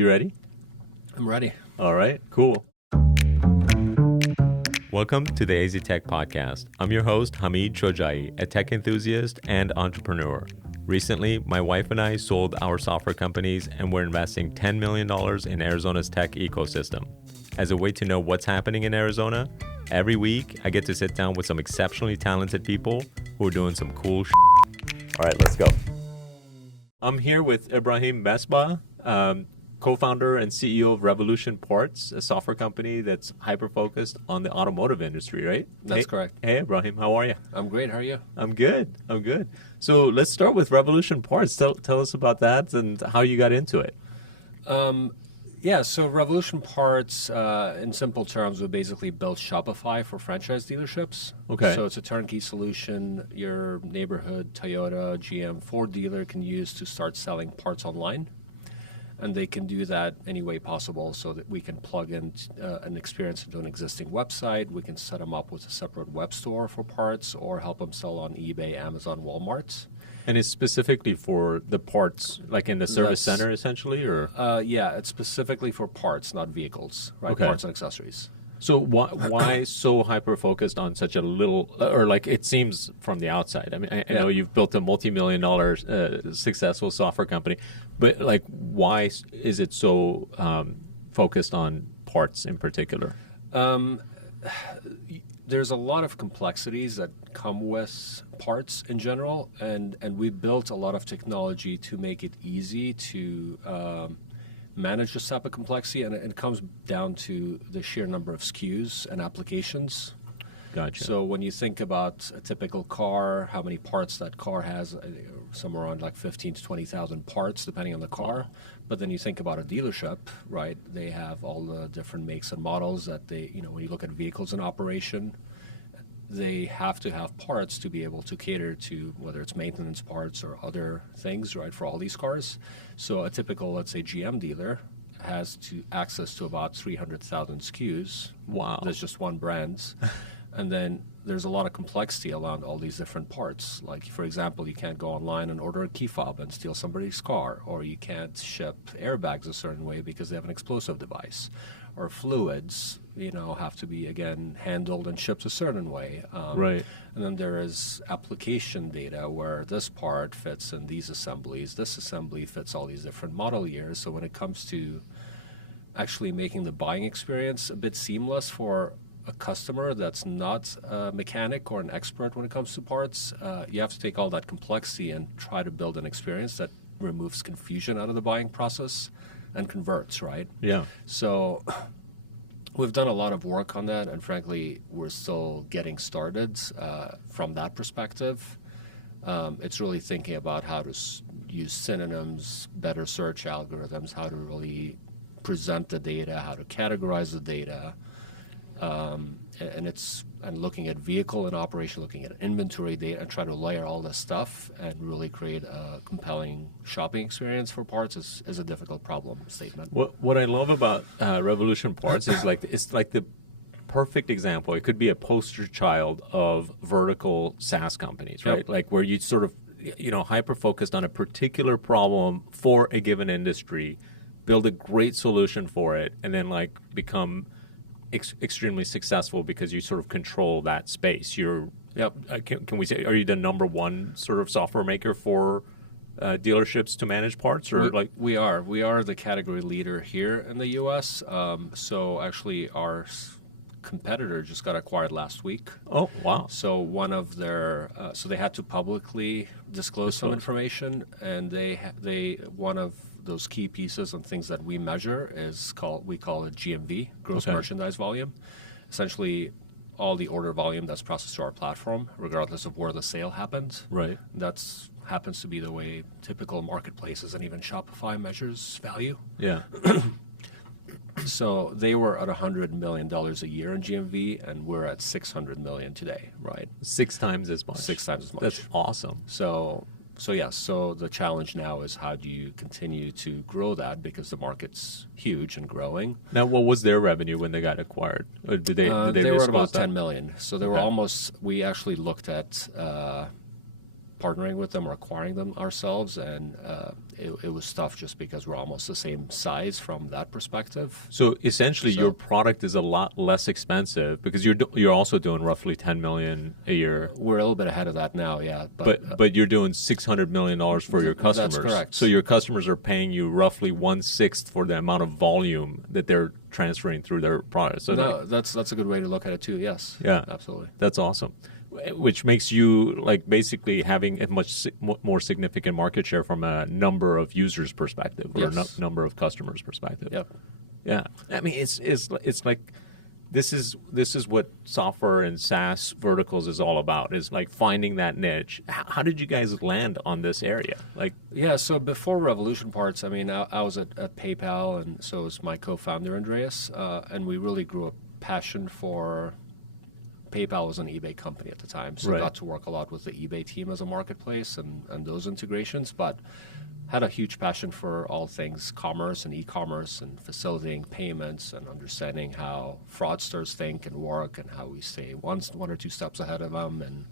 You ready? I'm ready. All right, cool. Welcome to the AZ Tech Podcast. I'm your host, Hamid, a tech enthusiast and entrepreneur. Recently, my wife and I sold our software companies and we're investing $10 million in Arizona's tech ecosystem. As a way to know what's happening in Arizona, every week I get to sit down with some exceptionally talented people who are doing some cool shit. All right, let's go. I'm here with Ibrahim Mesbah, co-founder and CEO of RevolutionParts, a software company that's hyper-focused on the automotive industry, right? That's correct. Hey, Ibrahim, how are you? I'm great. How are you? I'm good. So let's start with RevolutionParts. Tell us about that and how you got into it. So Revolution Parts, in simple terms, we basically built Shopify for franchise dealerships. Okay. So it's a turnkey solution your neighborhood Toyota, GM, Ford dealer can use to start selling parts online. And they can do that any way possible so that we can plug in an experience into an existing website. We can set them up with a separate web store for parts or help them sell on eBay, Amazon, Walmart. And it's specifically for the parts, like in the service center, essentially, or? Yeah, it's specifically for parts, not vehicles, right? Okay. Parts and accessories. So why so hyper-focused on such a little, or like it seems from the outside? I mean, I know you've built a multi-million-dollar successful software company, but like why is it so focused on parts in particular? There's a lot of complexities that come with parts in general, and we built a lot of technology to make it easy to manage this type of complexity, and it comes down to the sheer number of SKUs and applications. Gotcha. So when you think about a typical car, how many parts that car has, somewhere around like 15 to 20,000 parts, depending on the car. Wow. But then you think about a dealership, right? They have all the different makes and models that they, when you look at vehicles in operation, they have to have parts to be able to cater to whether it's maintenance parts or other things, right, for all these cars. So a typical, let's say, GM dealer has access to about 300,000 SKUs. Wow. That's just one brand. And then there's a lot of complexity around all these different parts. Like, for example, you can't go online and order a key fob and steal somebody's car, or you can't ship airbags a certain way because they have an explosive device, or fluids, have to be, again, handled and shipped a certain way. Right. And then there is application data where this part fits in these assemblies, this assembly fits all these different model years. So when it comes to actually making the buying experience a bit seamless for a customer that's not a mechanic or an expert when it comes to parts, you have to take all that complexity and try to build an experience that removes confusion out of the buying process and converts, right? Yeah. So we've done a lot of work on that, and frankly, we're still getting started from that perspective. It's really thinking about how to use synonyms, better search algorithms, how to really present the data, how to categorize the data, and looking at vehicle in operation, looking at inventory data, and try to layer all this stuff and really create a compelling shopping experience for parts is a difficult problem statement. What I love about RevolutionParts is it's like the perfect example. It could be a poster child of vertical SaaS companies, right? Yep. Like where you sort of hyper focused on a particular problem for a given industry, build a great solution for it, and then like become extremely successful because you sort of control that space. Can we say, are you the number one sort of software maker for dealerships to manage parts, or we are the category leader here in the U.S. So actually, our competitor just got acquired last week. Oh, wow! So one of their so they had to publicly disclose some information, and one of those key pieces and things that we measure we call it GMV, gross merchandise volume. Essentially, all the order volume that's processed through our platform, regardless of where the sale happened. Right. That's happens to be the way typical marketplaces and even Shopify measures value. Yeah. So they were at $100 million a year in GMV, and we're at $600 million today, right? 6 times as much. 6 times as much. That's awesome. So the challenge now is how do you continue to grow that, because the market's huge and growing. Now, what was their revenue when they got acquired? Or did they were at about that? $10 million. So they were almost. We actually looked at partnering with them or acquiring them ourselves, and it was tough just because we're almost the same size from that perspective. So essentially, your product is a lot less expensive because you're also doing roughly $10 million a year. We're a little bit ahead of that now, yeah. But you're doing $600 million for your customers. That's correct. So your customers are paying you roughly 1/6 for the amount of volume that they're transferring through their product. So no, that's a good way to look at it too. Yes. Yeah, absolutely. That's awesome. Which makes you like basically having a much more significant market share from a number of users perspective or number of customers perspective. Yep. Yeah. I mean, it's like this is what software and SaaS verticals is all about. Is like finding that niche. How did you guys land on this area? Like, yeah. So before Revolution Parts, I mean, I was at PayPal, and so was my co-founder Andreas, and we really grew a passion for. PayPal was an eBay company at the time, so I got to work a lot with the eBay team as a marketplace and those integrations, but had a huge passion for all things commerce and e-commerce and facilitating payments and understanding how fraudsters think and work and how we stay one or two steps ahead of them, and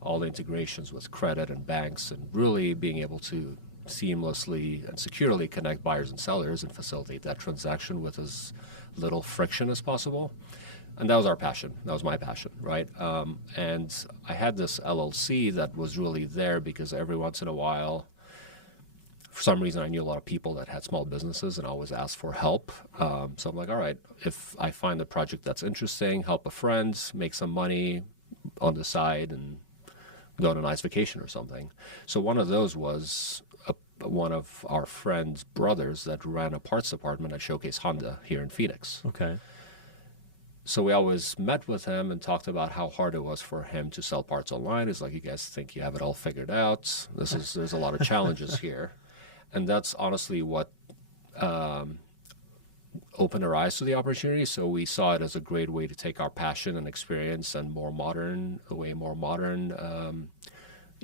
all the integrations with credit and banks, and really being able to seamlessly and securely connect buyers and sellers and facilitate that transaction with as little friction as possible. And that was our passion. That was my passion, right? And I had this LLC that was really there because every once in a while, for some reason, I knew a lot of people that had small businesses and always asked for help. So I'm like, all right, if I find a project that's interesting, help a friend, make some money on the side, and go on a nice vacation or something. So one of those was one of our friend's brothers that ran a parts department at Showcase Honda here in Phoenix. okay. So we always met with him and talked about how hard it was for him to sell parts online. It's like, you guys think you have it all figured out. There's a lot of challenges here. And that's honestly what opened our eyes to the opportunity. So we saw it as a great way to take our passion and experience and way more modern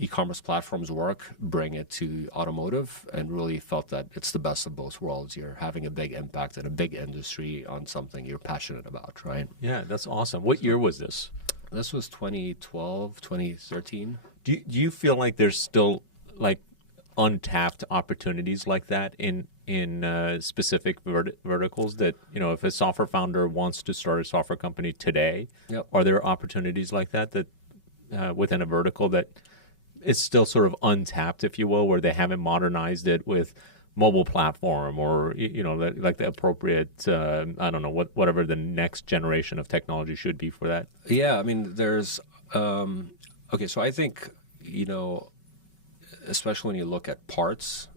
e-commerce platforms work, bring it to automotive, and really felt that it's the best of both worlds. You're having a big impact in a big industry on something you're passionate about, right? Yeah, that's awesome. What year was this? This was 2012, 2013. Do you feel like there's still like untapped opportunities like that in specific verticals that, you know, if a software founder wants to start a software company today, are there opportunities like that within a vertical that it's still sort of untapped, if you will, where they haven't modernized it with mobile platform or, you know, like the appropriate, I don't know, whatever the next generation of technology should be for that? Yeah, I mean, there's, okay, so I think, you know, especially when you look at parts,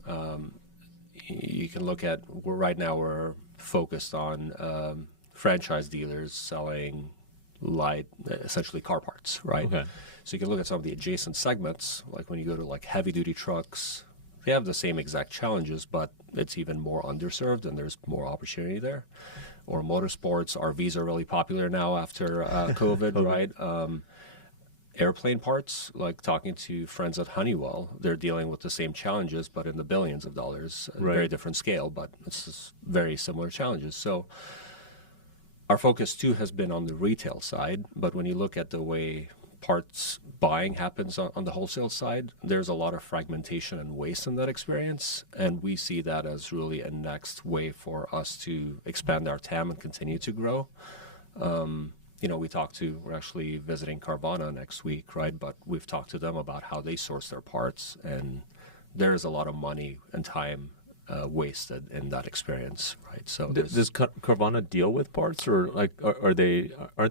you can look at, right now we're focused on franchise dealers selling essentially car parts, right? Okay. So you can look at some of the adjacent segments, like when you go to like heavy-duty trucks, they have the same exact challenges, but it's even more underserved and there's more opportunity there. Or motorsports, RVs are really popular now after COVID, right? Airplane parts, like talking to friends at Honeywell, they're dealing with the same challenges, but in the billions of dollars. Very different scale, but it's just very similar challenges. So our focus too has been on the retail side, but when you look at the way parts buying happens on the wholesale side, there's a lot of fragmentation and waste in that experience, and we see that as really a next way for us to expand our TAM and continue to grow. You know, we're actually visiting Carvana next week, right? But we've talked to them about how they source their parts, and there's a lot of money and time wasted in that experience, right? So does Carvana deal with parts, or like aren't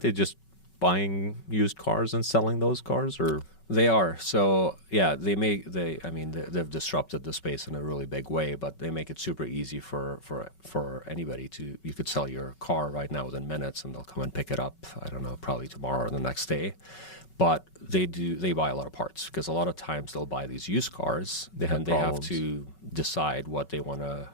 they just buying used cars and selling those cars, or? They are. So yeah, they've disrupted the space in a really big way, but they make it super easy for anybody you could sell your car right now within minutes and they'll come and pick it up, I don't know, probably tomorrow or the next day. But they buy a lot of parts, because a lot of times they'll buy these used cars and they have to decide what they want to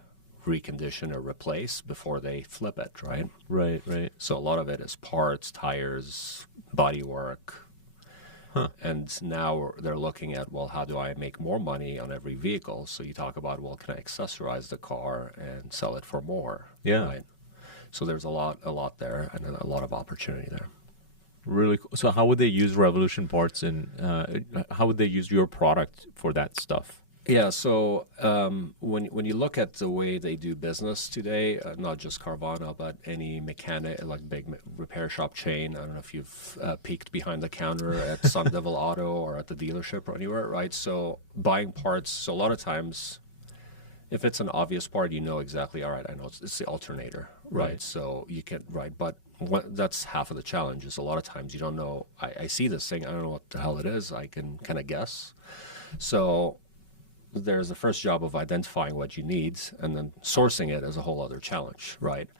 recondition or replace before they flip it, right? Right. So a lot of it is parts, tires, body work. And now they're looking at, well, how do I make more money on every vehicle? So you talk about, well, can I accessorize the car and sell it for more? Yeah. Right? So there's a lot there and a lot of opportunity there. Really cool. So how would they use Revolution Parts, and how would they use your product for that stuff? Yeah, so when you look at the way they do business today, not just Carvana, but any mechanic, like big repair shop chain, I don't know if you've peeked behind the counter at Sun Devil Auto or at the dealership or anywhere, right? So buying parts, so a lot of times, if it's an obvious part, you know exactly, all right, I know it's the alternator, right? So you can, right, but that's half of the challenge is a lot of times you don't know, I see this thing, I don't know what the hell it is, I can kind of guess. So there's the first job of identifying what you need, and then sourcing it is a whole other challenge, right?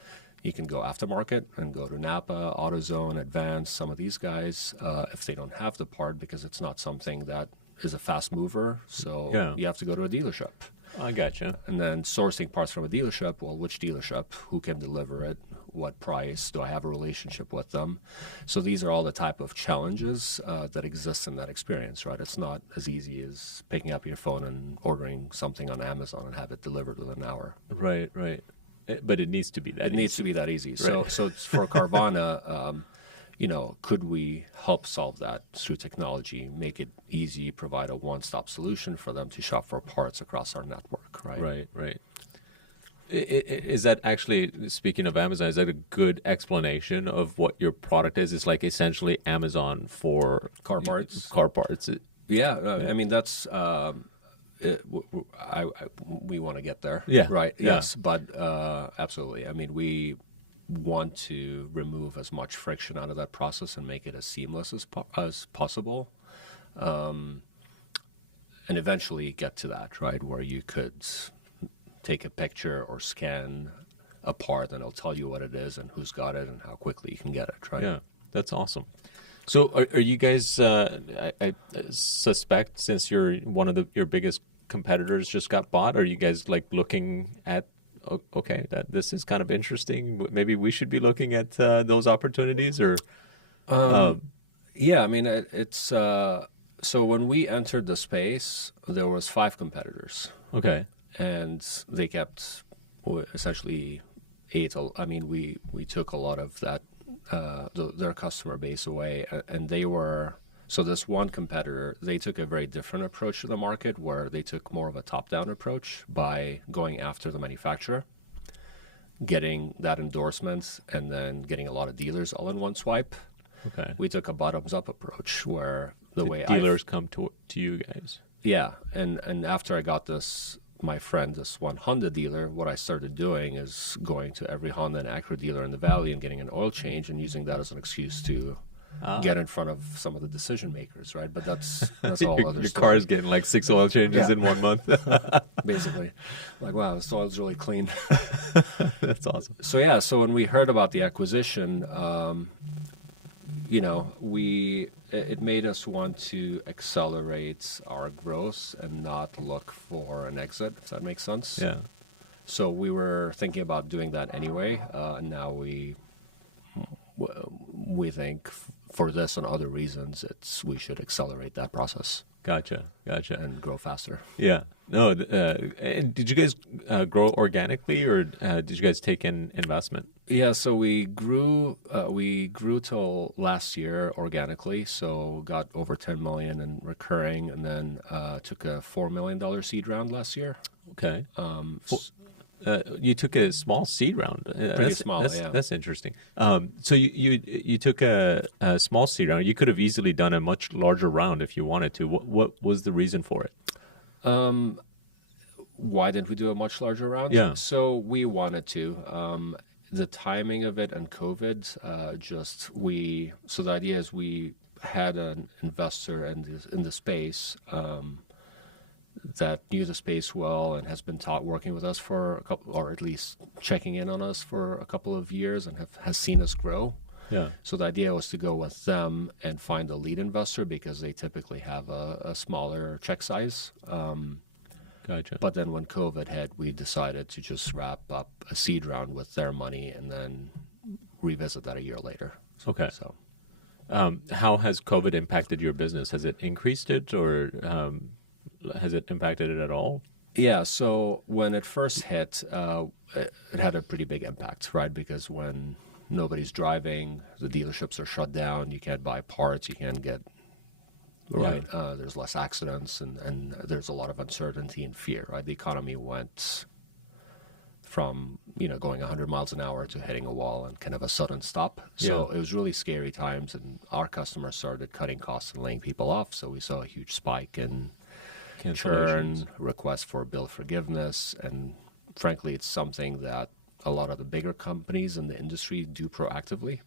You can go aftermarket and go to Napa, AutoZone, Advance, some of these guys, if they don't have the part, because it's not something that is a fast mover, so you have to go to a dealership. I gotcha. And then sourcing parts from a dealership, well, which dealership, who can deliver it, what price, do I have a relationship with them? So these are all the type of challenges that exist in that experience, right? It's not as easy as picking up your phone and ordering something on Amazon and have it delivered within an hour. Right. But it needs to be that easy. It needs to be that easy. Right. So for Carvana, could we help solve that through technology, make it easy, provide a one-stop solution for them to shop for parts across our network, right? Right. Is that actually, speaking of Amazon, is that a good explanation of what your product is? It's like essentially Amazon for Car parts. I mean, that's, we want to get there. Yeah. Right. Yeah. Yes. But absolutely. I mean, we want to remove as much friction out of that process and make it as seamless as possible. And eventually get to that, right, where you could take a picture or scan a part and it'll tell you what it is and who's got it and how quickly you can get it, right? Yeah, that's awesome. So are you guys, I suspect, since you're one of your biggest competitors just got bought, are you guys like looking at, okay, that this is kind of interesting, maybe we should be looking at those opportunities, or? Yeah, I mean, it's, so when we entered the space, there was 5 competitors. Okay. And they kept essentially we took a lot of that, their customer base away, and they were, so this one competitor, they took a very different approach to the market, where they took more of a top-down approach by going after the manufacturer, getting that endorsement, and then getting a lot of dealers all in one swipe. Okay. We took a bottoms-up approach, where the way dealers come to you guys. Yeah, and after I got this, my friend, this one Honda dealer, what I started doing is going to every Honda and Acura dealer in the valley and getting an oil change and using that as an excuse to get in front of some of the decision makers, right? But that's all other Your stuff. car is getting like 6 oil changes in 1 month. Basically. Like, wow, this oil's really clean. That's awesome. So when we heard about the acquisition, it made us want to accelerate our growth and not look for an exit, if that makes sense. Yeah. So we were thinking about doing that anyway. And now we think for this and other reasons, we should accelerate that process. Gotcha. And grow faster. Yeah. No. And did you guys grow organically, or did you guys take in investment? Yeah. So we grew till last year organically. So got over 10 million in recurring, and then took a $4 million seed round last year. Okay. You took a small seed round. Pretty small, yeah. That's interesting. So you took a small seed round. You could have easily done a much larger round if you wanted to. What was the reason for it? Why didn't we do a much larger round? Yeah. So we wanted to. The timing of it and COVID, so the idea is we had an investor in the space that knew the space well and has been working with us for a couple, or at least checking in on us for a couple of years, and has seen us grow. Yeah. So the idea was to go with them and find a lead investor, because they typically have a smaller check size. Gotcha. But then when COVID hit, we decided to just wrap up a seed round with their money and then revisit that a year later. Okay. So, how has COVID impacted your business? Has it increased it, or has it impacted it at all? Yeah. So when it first hit, it had a pretty big impact, right? Because when nobody's driving, the dealerships are shut down, you can't buy parts, you can't get, right? There's less accidents, and there's a lot of uncertainty and fear, right? The economy went from, going 100 miles an hour to hitting a wall and kind of a sudden stop. So it was really scary times, and our customers started cutting costs and laying people off. So we saw a huge spike in churn, requests for bill forgiveness, and frankly, it's something that a lot of the bigger companies in the industry do proactively.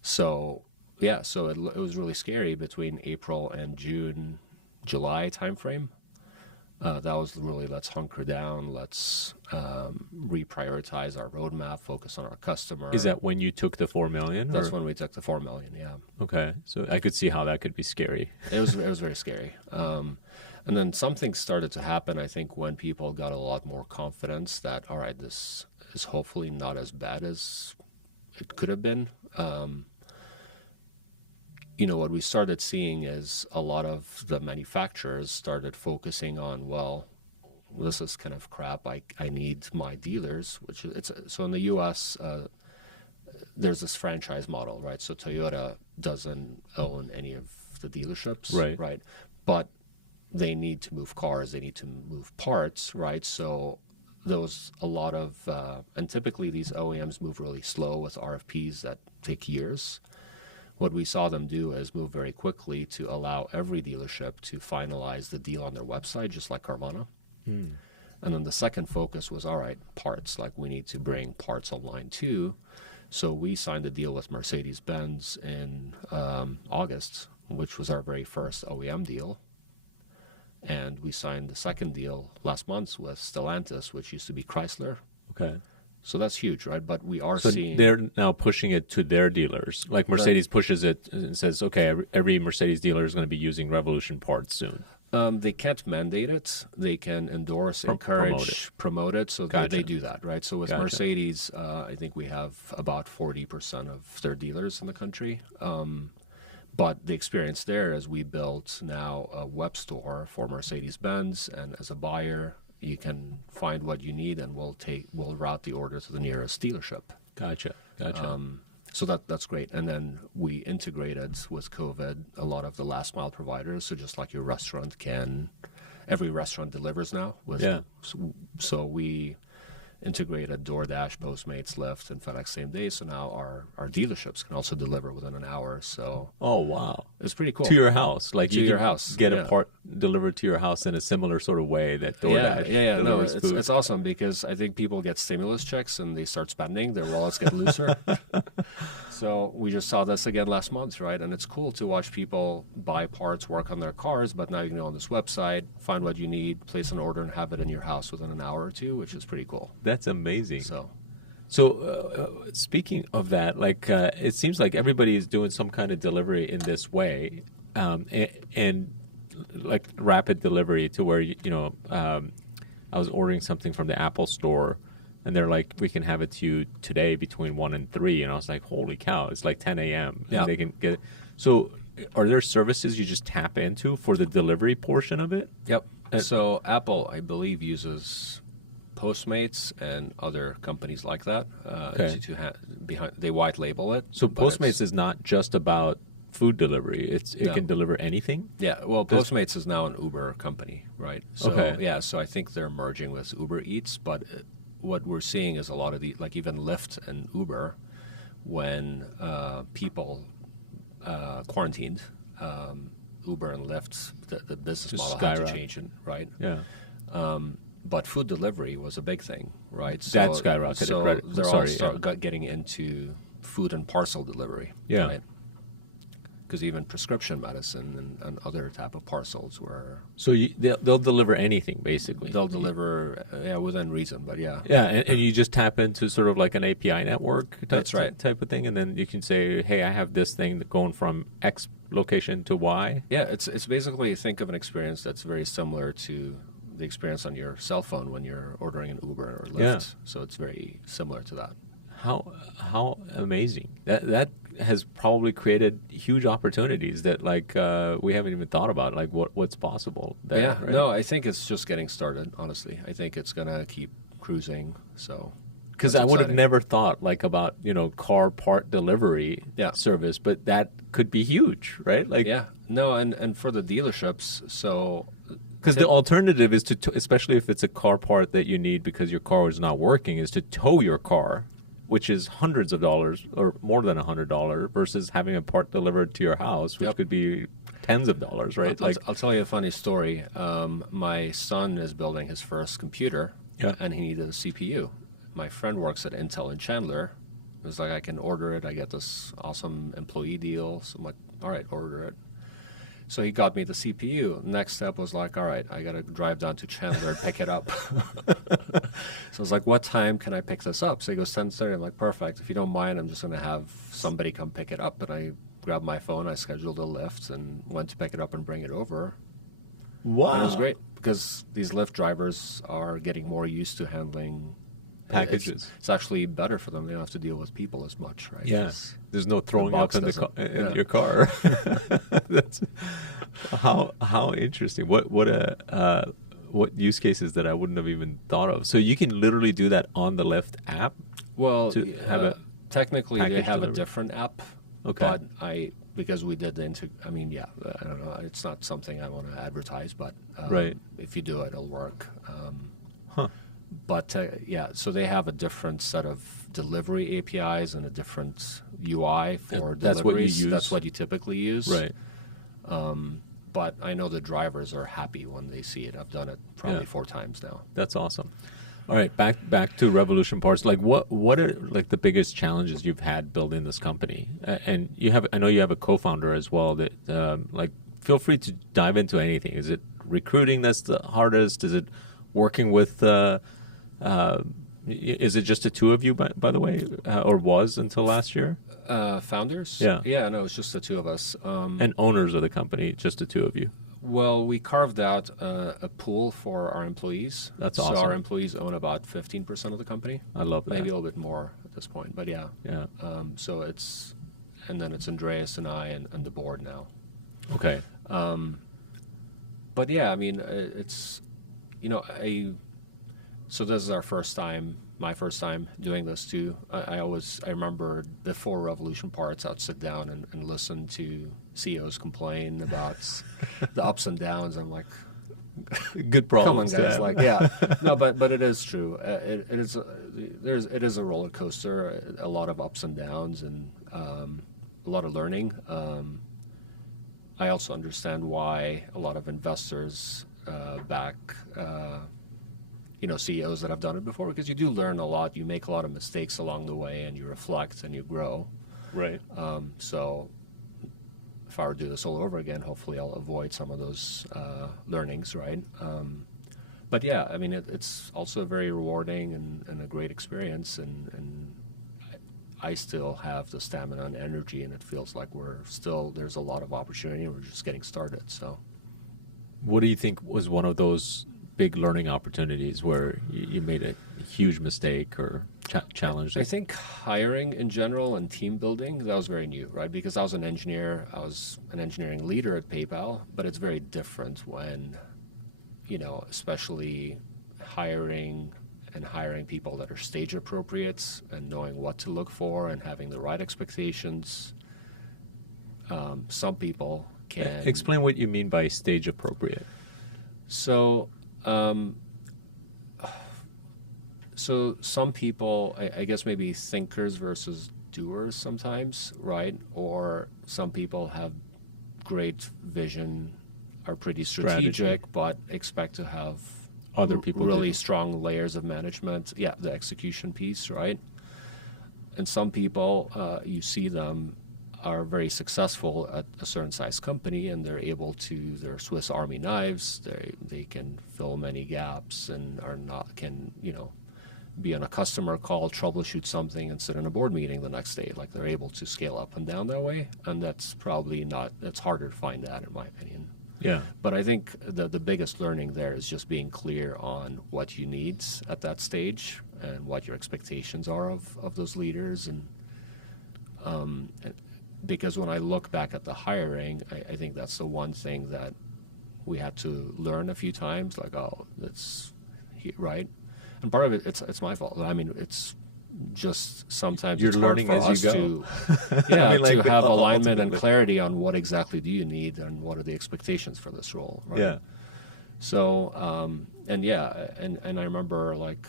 So it was really scary between April and July timeframe. That was really, let's hunker down, let's reprioritize our roadmap, focus on our customer. Is that when you took the $4 million? That's when we took the $4 million, yeah. Okay, so I could see how that could be scary. It was very scary. And then something started to happen, I think, when people got a lot more confidence that, all right, this is hopefully not as bad as it could have been. What we started seeing is a lot of the manufacturers started focusing on, well, this is kind of crap. I need my dealers, so in the U.S., there's this franchise model, right? So Toyota doesn't own any of the dealerships, right? But they need to move cars, they need to move parts, right? So there was a lot of, and typically these OEMs move really slow with RFPs that take years. What we saw them do is move very quickly to allow every dealership to finalize the deal on their website, just like Carvana. And then the second focus was, all right, parts, like we need to bring parts online too. So we signed a deal with Mercedes-Benz in August, which was our very first OEM deal. And we signed the second deal last month with Stellantis, which used to be Chrysler. Okay. So that's huge, right? But we are so seeing... they're now pushing it to their dealers. Like Mercedes pushes it and says, okay, every Mercedes dealer is going to be using Revolution parts soon. They can't mandate it. They can endorse, encourage, promote it. So they do that, right? So with Mercedes, I think we have about 40% of their dealers in the country. But the experience there is we built now a web store for Mercedes-Benz, and as a buyer, you can find what you need, and we'll route the order to the nearest dealership. Gotcha. So that's great. And then we integrated with COVID a lot of the last mile providers. So just like your restaurant every restaurant delivers now. So we integrated DoorDash, Postmates, Lyft, and FedEx same day. So now our dealerships can also deliver within an hour. So wow, it's pretty cool. To your house, like to you your house, get a part delivered to your house in a similar sort of way that DoorDash delivers food. It's awesome because I think people get stimulus checks and they start spending, their wallets get looser. So we just saw this again last month, right? And it's cool to watch people buy parts, work on their cars, but now you can go on this website, find what you need, place an order, and have it in your house within an hour or two, which is pretty cool. That's amazing. So speaking of that, like it seems like everybody is doing some kind of delivery in this way, and like rapid delivery to where I was ordering something from the Apple store, and they're like, we can have it to you today between 1 and 3, and I was like, holy cow, it's like 10 a.m. and they can get it. So are there services you just tap into for the delivery portion of it? Yep. So Apple, I believe, uses Postmates and other companies like that. They white label it. So Postmates is not just about food delivery. It can deliver anything? Yeah, well, Postmates is now an Uber company, right? So, so I think they're merging with Uber Eats, but what we're seeing is a lot of like even Lyft and Uber, when people quarantined, Uber and Lyft, the business model had to change, right? Yeah. But food delivery was a big thing, right? That skyrocketed. So they're all getting into food and parcel delivery, right? Because even prescription medicine and other type of parcels were... So they'll deliver anything, basically. They'll deliver, within reason, but Yeah, and you just tap into sort of like an API network type of thing, and then you can say, hey, I have this thing going from X location to Y. Yeah, it's basically, think of an experience that's very similar to the experience on your cell phone when you're ordering an Uber or Lyft. Yeah. So it's very similar to that. How amazing. That has probably created huge opportunities that we haven't even thought about, like what's possible there. Right? No, I think it's just getting started, honestly. I think it's going to keep cruising. So Because That's I would have exciting. never thought like about, car part delivery Yeah. service, but that could be huge, right? Like, Yeah. No, and for the dealerships, so because the alternative is to, especially if it's a car part that you need because your car is not working, is to tow your car, which is hundreds of dollars or more than $100 versus having a part delivered to your house, which Yep. could be tens of dollars, right? I'll tell you a funny story. My son is building his first computer, Yeah. and he needed a CPU. My friend works at Intel in Chandler. It was like, I can order it. I get this awesome employee deal. So I'm like, all right, order it. So he got me the CPU. Next step was like, all right, I got to drive down to Chandler and pick it up. So I was like, what time can I pick this up? So he goes 10:30. I'm like, perfect. If you don't mind, I'm just going to have somebody come pick it up. And I grabbed my phone, I scheduled a lift, and went to pick it up and bring it over. Wow. And it was great because these Lyft drivers are getting more used to handling Packages. It's actually better for them. They don't have to deal with people as much, right? Yes. There's no throwing up box in, doesn't- in yeah. your car. That's how interesting. What use cases that I wouldn't have even thought of. So you can literally do that on the Lyft app. Well, To have a technically they package have delivered. a different app. Okay. But because we did the I mean, yeah, I don't know. It's not something I want to advertise, but Right. if you do it, it'll work. Huh. But yeah, so they have a different set of delivery APIs and a different UI for And that's what you deliveries. use? That's what you typically use. Right. But I know the drivers are happy when they see it. I've done it probably Yeah. 4 times now. That's awesome. All right, back to Revolution Parts. Like, what are like the biggest challenges you've had building this company? And I know you have a co-founder as well. That like, feel free to dive into anything. Is it recruiting that's the hardest? Is it working with? Is it just the two of you, by the way, or was until last year? Founders? Yeah. Yeah, no, it's just the 2 of us. And owners of the company, just the two of you. Well, we carved out a pool for our employees. That's So awesome. our employees own about 15% of the company. I love that. Maybe a little bit more at this point, but yeah. Yeah. So and then it's Andreas and I and the board now. Okay. But yeah, I mean, it's, so this is my first time doing this too. I remember before Revolution Parts, I'd sit down and listen to CEOs complain about the ups and downs. I'm like, Good come on, problems to guys! have. Like, yeah, no, but it is true. It is a roller coaster. A lot of ups and downs, and a lot of learning. I also understand why a lot of investors back, CEOs that have done it before, because you do learn a lot. You make a lot of mistakes along the way, and you reflect and you grow. Right. So if I were to do this all over again, hopefully I'll avoid some of those learnings, right? But yeah, I mean, it's also very rewarding and a great experience, and I still have the stamina and energy, and it feels like there's a lot of opportunity, and we're just getting started. So, What do you think was one of those big learning opportunities where you made a huge mistake or challenge? I think hiring in general and team building, that was very new, right? Because I was an engineer, I was an engineering leader at PayPal, but it's very different when, especially hiring people that are stage appropriate and knowing what to look for and having the right expectations. Some people can... Explain what you mean by stage appropriate. So some people, I guess maybe thinkers versus doers sometimes, right? Or some people have great vision, are pretty strategic, but expect to have Other people really do. strong layers of management. Yeah, the execution piece, right? And some people, you see them are very successful at a certain size company, and they're able to, they're Swiss Army knives. They can fill many gaps and be on a customer call, troubleshoot something, and sit in a board meeting the next day. Like, they're able to scale up and down that way, and that's harder to find that, in my opinion. Yeah. But I think the biggest learning there is just being clear on what you need at that stage and what your expectations are of those leaders. And because when I look back at the hiring, I think that's the one thing that we had to learn a few times, like, oh, that's right. And part of it, it's my fault. I mean, it's just sometimes You're it's hard learning for as you us go. to have alignment and ultimately. clarity on what exactly do you need and what are the expectations for this role, right? Yeah. So, and I remember like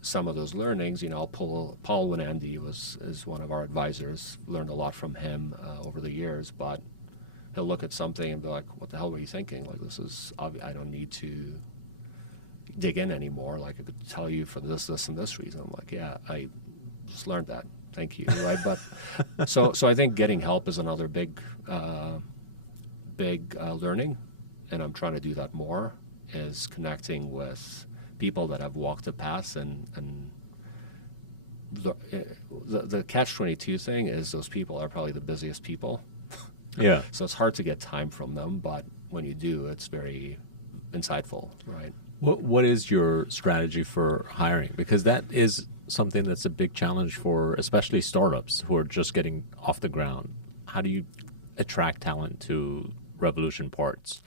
some of those learnings, I'll pull Paul Winandy is one of our advisors, learned a lot from him over the years, but he'll look at something and be like, what the hell were you thinking? Like, this is, I don't need to dig in anymore. Like, I could tell you for this, and this reason. I'm like, yeah, I just learned that. Thank you, right? But so I think getting help is another big learning, and I'm trying to do that more, is connecting with people that have walked the path, and the catch-22 thing is those people are probably the busiest people. Yeah. So it's hard to get time from them, but when you do, it's very insightful, right? What is your strategy for hiring? Because that is something that's a big challenge for especially startups who are just getting off the ground. How do you attract talent to Revolution Parts?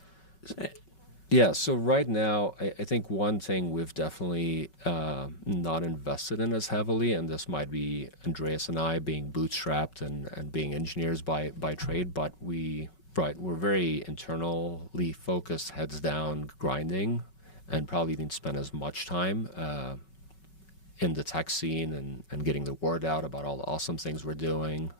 Yeah, so right now, I think one thing we've definitely not invested in as heavily, and this might be Andreas and I being bootstrapped and being engineers by trade, but we're very internally focused, heads down, grinding, and probably didn't spend as much time in the tech scene and getting the word out about all the awesome things we're doing.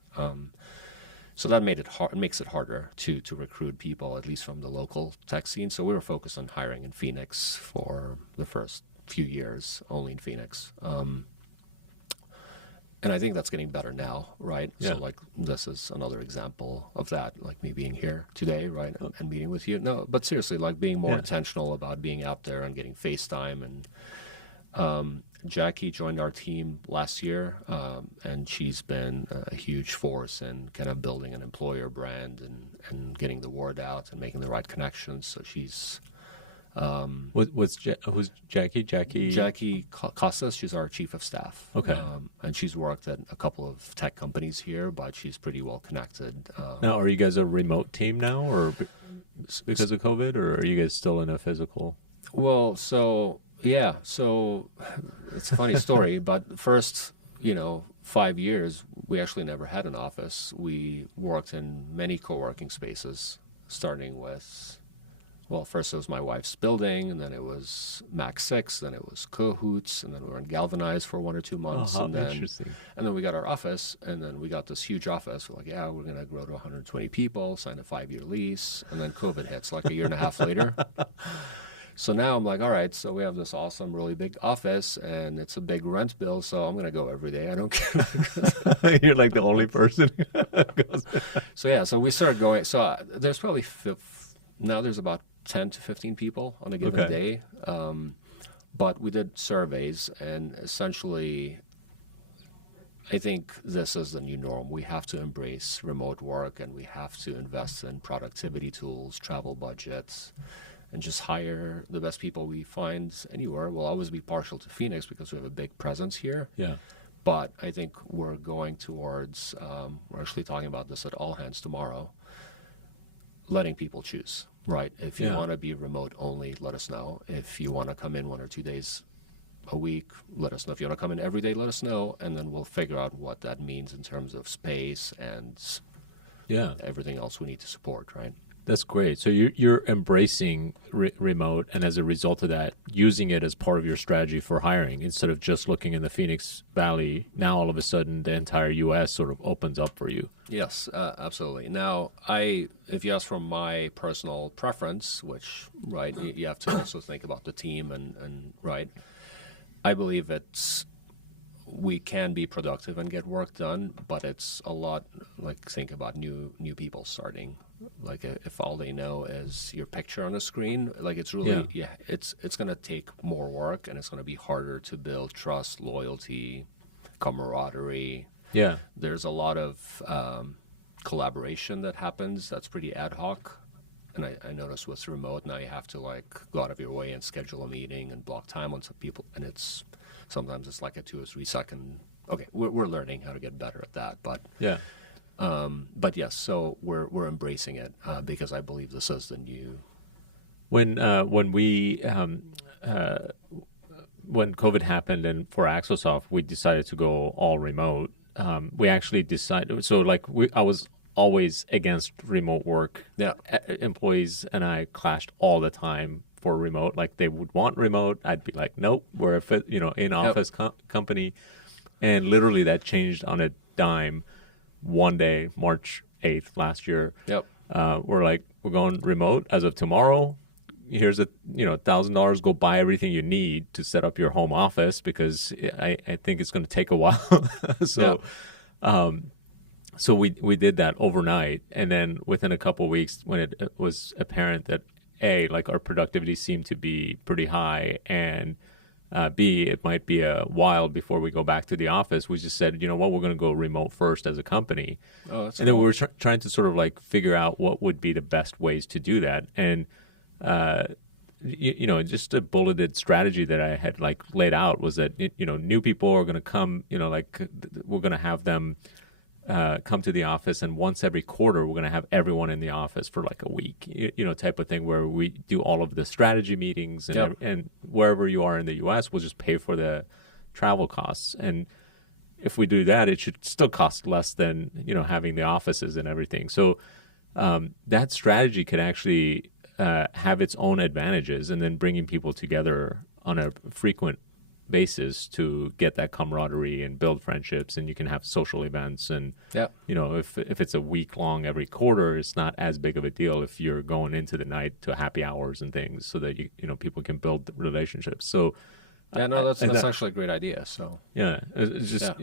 So that makes it harder to recruit people, at least from the local tech scene. So we were focused on hiring in Phoenix for the first few years, only in Phoenix. And I think that's getting better now, right? Yeah. So like this is another example of that, like me being here today, right, and meeting with you. No, but seriously, like being more intentional about being out there and getting FaceTime. And Jackie joined our team last year, and she's been a huge force in kind of building an employer brand and getting the word out and making the right connections. So she's Who's Jackie? Jackie Costas. She's our chief of staff. Okay. And she's worked at a couple of tech companies here, but she's pretty well connected. Now, are you guys a remote team now, or because of COVID, or are you guys still in a physical? Well, so it's a funny story, but first, 5 years, we actually never had an office. We worked in many co-working spaces, starting with, well, first it was my wife's building, and then it was Max 6, then it was Cahoots, and then we were in Galvanize for 1 or 2 months. Oh, and then, interesting. And then we got our office, and then we got this huge office. We're like, yeah, we're going to grow to 120 people, sign a 5-year lease, and then COVID hits like a year and a half later. So now I'm like, all right, so we have this awesome, really big office, and it's a big rent bill, so I'm going to go every day. I don't care. You're like the only person. So we started going. So there's probably now there's about 10 to 15 people on a given day. But we did surveys, and essentially, I think this is the new norm. We have to embrace remote work, and we have to invest in productivity tools, travel budgets, and just hire the best people we find anywhere. We'll always be partial to Phoenix because we have a big presence here. Yeah. But I think we're going towards, we're actually talking about this at All Hands tomorrow, letting people choose, right? If you want to be remote only, let us know. If you want to come in 1 or 2 days a week, let us know. If you want to come in every day, let us know, and then we'll figure out what that means in terms of space and everything else we need to support, right? That's great. So you're embracing remote, and as a result of that, using it as part of your strategy for hiring instead of just looking in the Phoenix Valley. Now, all of a sudden, the entire U.S. sort of opens up for you. Yes, absolutely. Now, if you ask for my personal preference, which, right, you have to also think about the team and right, I believe we can be productive and get work done, but it's a lot like think about new people starting. Like if all they know is your picture on a screen, like it's really it's going to take more work, and it's going to be harder to build trust, loyalty, camaraderie. Yeah, there's a lot of collaboration that happens that's pretty ad hoc. And I noticed with remote now you have to like go out of your way and schedule a meeting and block time on some people, and sometimes it's like a 2 or 3 second. Okay, we're learning how to get better at that, but but yes, so we're embracing it because I believe this is the new. When we when COVID happened, and for Axosoft, we decided to go all remote. We actually decided, so like I was always against remote work. Yeah. Employees and I clashed all the time for remote. Like they would want remote. I'd be like, nope, we're a in office company. And literally that changed on a dime one day, March 8th last year. Yep. We're going remote as of tomorrow. Here's $1,000. Go buy everything you need to set up your home office, because I think it's going to take a while. So we did that overnight, and then within a couple of weeks, when it was apparent that our productivity seemed to be pretty high, and B, it might be a while before we go back to the office, we just said, you know what, we're going to go remote first as a company. Oh, that's and cool. then we were trying to sort of figure out what would be the best ways to do that. And just a bulleted strategy that I had laid out was that new people are going to come, we're going to have them come to the office, and once every quarter we're going to have everyone in the office for a week, type of thing, where we do all of the strategy meetings, and and wherever you are in the US, we'll just pay for the travel costs. And if we do that, it should still cost less than having the offices and everything. So that strategy could actually have its own advantages, and then bringing people together on a frequent basis to get that camaraderie and build friendships, and you can have social events. And if it's a week long every quarter, it's not as big of a deal if you're going into the night to happy hours and things, so that people can build relationships. So that's actually a great idea. So it's just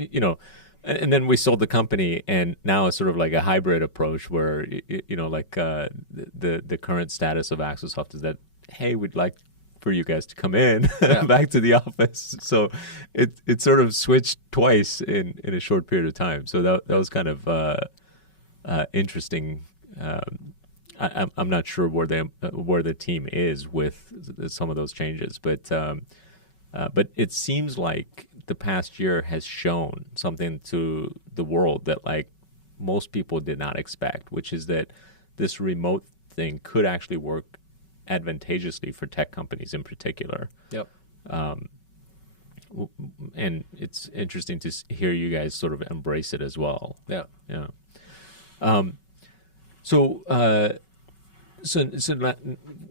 and then we sold the company, and now it's sort of like a hybrid approach where the current status of Axosoft is that, hey, we'd like for you guys to come in back to the office. So it sort of switched twice in a short period of time. So that was kind of interesting. I'm not sure where the team is with some of those changes, but it seems like the past year has shown something to the world that most people did not expect, which is that this remote thing could actually work advantageously for tech companies in particular. Yep. And it's interesting to hear you guys sort of embrace it as well. Yeah. So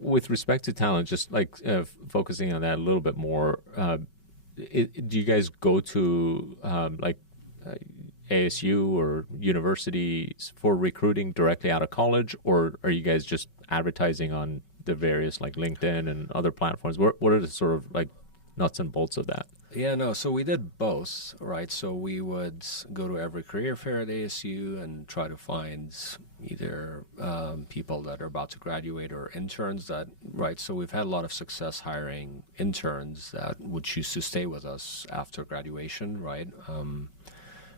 with respect to talent, just focusing on that a little bit more, do you guys go to ASU or universities for recruiting directly out of college, or are you guys just advertising on the various LinkedIn and other platforms? What are the sort of nuts and bolts of that? Yeah, no, so we did both, right? So we would go to every career fair at ASU and try to find either people that are about to graduate or interns right? So we've had a lot of success hiring interns that would choose to stay with us after graduation, right?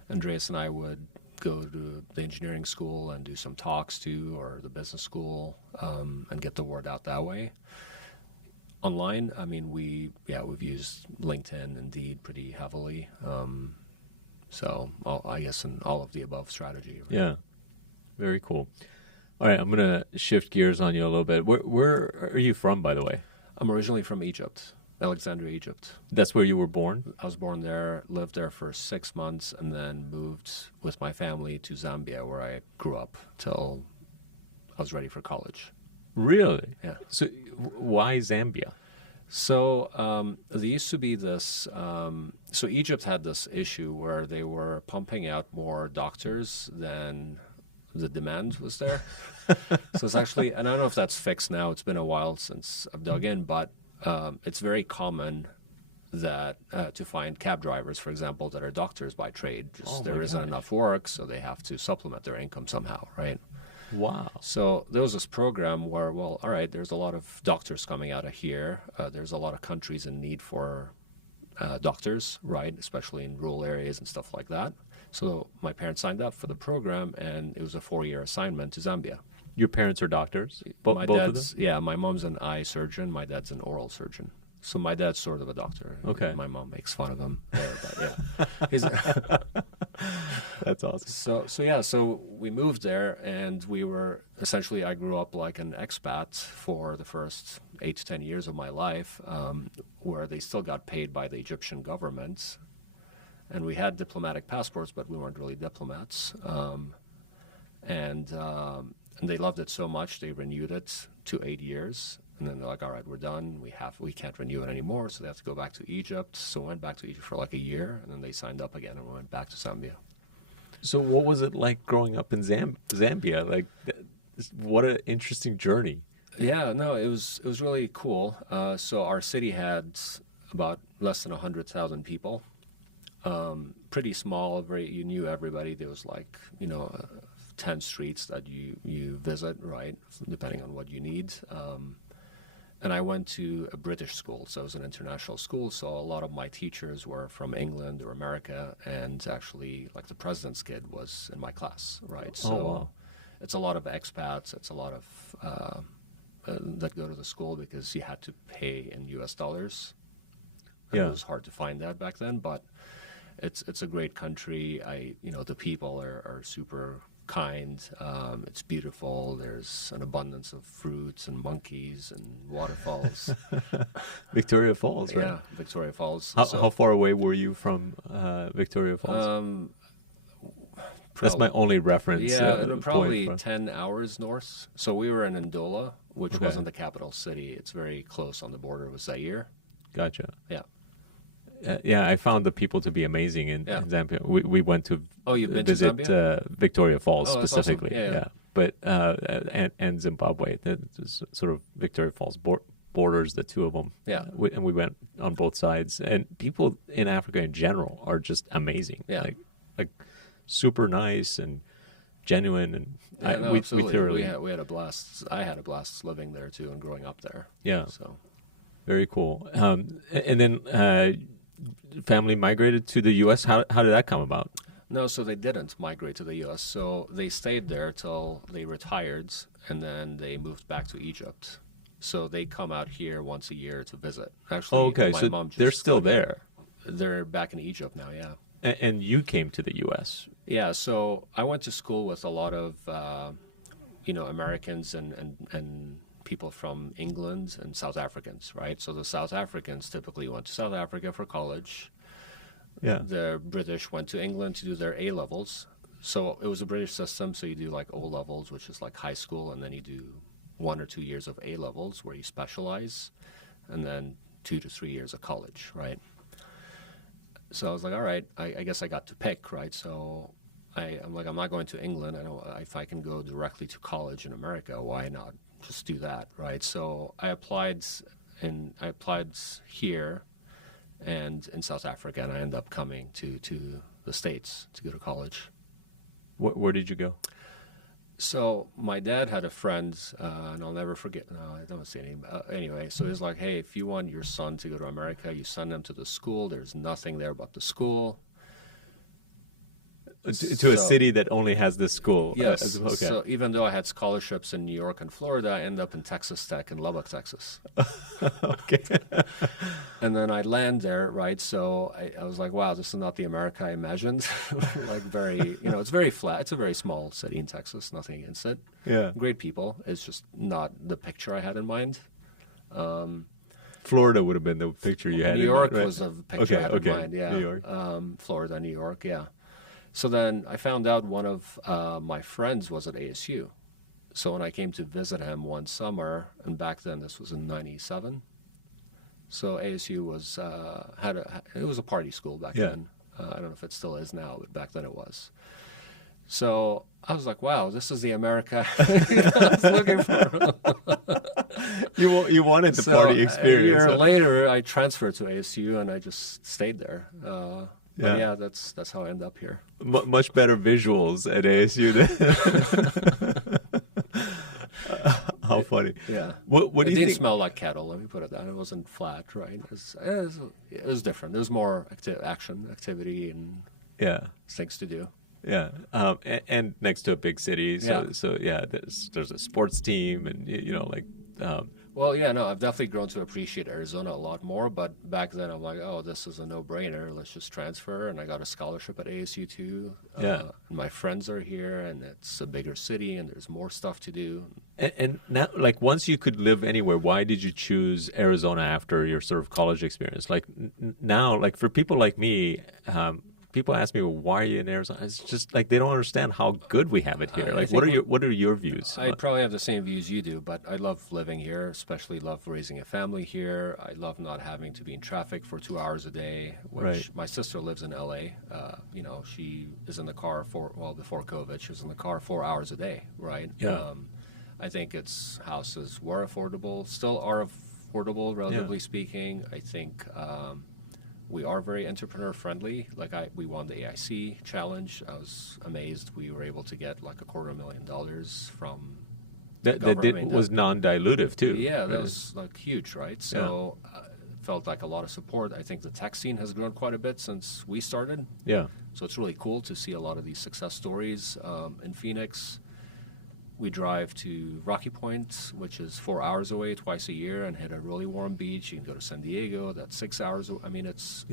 Andreas and I would go to the engineering school and do some talks too, or the business school, and get the word out that way. Online, I mean, we've used LinkedIn, Indeed pretty heavily. So I guess in all of the above strategy. Right? Yeah, very cool. All right, I'm going to shift gears on you a little bit. Where are you from, by the way? I'm originally from Egypt, Alexandria, Egypt. That's where you were born? I was born there, lived there for 6 months, and then moved with my family to Zambia, where I grew up till I was ready for college. Really? Yeah. So why Zambia? So there used to be this, so Egypt had this issue where they were pumping out more doctors than the demand was there. So it's actually, and I don't know if that's fixed now, it's been a while since I've dug in, but it's very common that to find cab drivers, for example, that are doctors by trade. There isn't enough work, so they have to supplement their income somehow, right? Wow. So there was this program where, well, all right, there's a lot of doctors coming out of here. There's a lot of countries in need for doctors, right, especially in rural areas and stuff like that. So my parents signed up for the program, and it was a 4-year assignment to Zambia. Your parents are doctors? My both of them? Yeah, my mom's an eye surgeon. My dad's an oral surgeon. So my dad's sort of a doctor. Okay. My mom makes fun of him there, but yeah. That's awesome. So we moved there, and we were essentially, I grew up like an expat for the first 8 to 10 years of my life. where they still got paid by the Egyptian government. And we had diplomatic passports, but we weren't really diplomats. And they loved it so much, they renewed it to 8 years. And then they're like, all right, we're done. We can't renew it anymore. So they have to go back to Egypt. So we went back to Egypt for like a year. And then they signed up again and we went back to Zambia. So what was it like growing up in Zambia? Like, what an interesting journey. Yeah, no, it was really cool. So our city had about less than 100,000 people. Pretty small, you knew everybody. There was like, 10 streets that you visit, right, depending on what you need. And I went to a British school, so it was an international school. So a lot of my teachers were from England or America, and actually, like the president's kid was in my class, right? So wow. It's a lot of expats. It's a lot of that go to the school because you had to pay in U.S. dollars. Yeah. It was hard to find that back then, but it's a great country. The people are super kind. It's beautiful. There's an abundance of fruits and monkeys and waterfalls. Victoria Falls, right? Yeah, Victoria Falls. How far away were you from Victoria Falls? That's my only reference. Yeah, probably point. 10 hours north. So we were in Ndola, which wasn't the capital city. It's very close on the border with Zaire. Gotcha. Yeah. Yeah, I found the people to be amazing in Zambia. We went to you've been visit to Zambia? Victoria Falls Oh, that's specifically. awesome. Yeah. But and Zimbabwe, there's sort of Victoria Falls borders, the two of them. Yeah. And we went on both sides. And people in Africa in general are just amazing. Yeah. Like super nice and genuine. And we thoroughly. We had a blast. I had a blast living there too and growing up there. Yeah. So very cool. And then family migrated to the U.S. How did that come about? No, so they didn't migrate to the U.S. So they stayed there till they retired, and then they moved back to Egypt. So they come out here once a year to visit. Actually, okay, my so mom just they're still there. They're back in Egypt now, yeah. And you came to the U.S. Yeah, so I went to school with a lot of, Americans and people from England and South Africans, right? So the South Africans typically went to South Africa for college. Yeah. The British went to England to do their A-levels. So it was a British system, so you do like O-levels, which is like high school, and then you do 1 or 2 years of A-levels where you specialize, and then 2 to 3 years of college, right? So I was like, all right, I guess I got to pick, right? So I'm like, I'm not going to England. I know if I can go directly to college in America, why not just do that, right? So I applied here and in South Africa, and I ended up coming to the States to go to college. Where did you go? So my dad had a friend, and I'll never forget. No, I don't see any. Anyway, so he's like, hey, if you want your son to go to America, you send him to the school. There's nothing there but the school. To a city that only has this school. Yes. Okay. So even though I had scholarships in New York and Florida, I ended up in Texas Tech in Lubbock, Texas. Okay. And then I land there, right? So I was like, wow, this is not the America I imagined. Like it's very flat. It's a very small city in Texas, nothing against it. Yeah. Great people. It's just not the picture I had in mind. Florida would have been the picture you had New York in mind, right? was the picture I had in mind, yeah. New York. Florida, New York, yeah. So then I found out one of my friends was at ASU. So when I came to visit him one summer, and back then this was in '97, so ASU was it was a party school back then. I don't know if it still is now, but back then it was. So I was like, wow, this is the America I was looking for. You wanted the party experience. A year later, I transferred to ASU, and I just stayed there. Yeah, that's how I ended up here. Much better visuals at ASU than. How funny. Yeah. What do you think? It didn't smell like cattle, let me put it that. It wasn't flat, right? It was different. There was more activity, and things to do. Yeah, and next to a big city, so yeah, there's a sports team, and Well, yeah, no, I've definitely grown to appreciate Arizona a lot more. But back then, I'm like, oh, this is a no-brainer. Let's just transfer. And I got a scholarship at ASU too. Yeah. And my friends are here, and it's a bigger city, and there's more stuff to do. And now, like, once you could live anywhere, why did you choose Arizona after your sort of college experience? Like, now, like, for people like me, people ask me, well, why are you in Arizona? It's just like they don't understand how good we have it here. I Like, think what are your views? I probably have the same views you do, but I love living here, especially love raising a family here. I love not having to be in traffic for 2 hours a day, which Right. my sister lives in LA. You know, she is in the car before COVID, she was in the car 4 hours a day, right? Yeah. I think houses were affordable, still are affordable, relatively speaking. I think we are very entrepreneur friendly. Like we won the AIC challenge. I was amazed we were able to get like $250,000 from That government. was non-dilutive too. Yeah, that right? was like huge, right? So it felt like a lot of support. I think the tech scene has grown quite a bit since we started. Yeah. So it's really cool to see a lot of these success stories in Phoenix. We drive to Rocky Point, which is 4 hours away twice a year, and hit a really warm beach. You can go to San Diego, that's 6 hours away. I mean, it's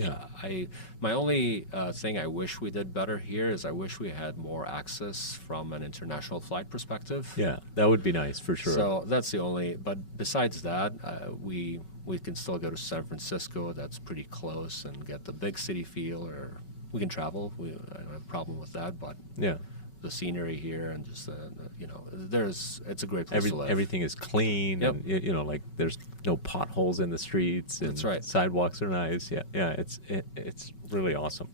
my only thing I wish we did better here is I wish we had more access from an international flight perspective. Yeah, that would be nice for sure. So that's the only. But besides that, we can still go to San Francisco. That's pretty close, and get the big city feel. Or we can travel. I don't have a problem with that. But yeah. the scenery here and just it's a great place to live. Everything is clean, Yep. and you know, like there's no potholes in the streets, and That's right. sidewalks are nice. Yeah, it's really awesome.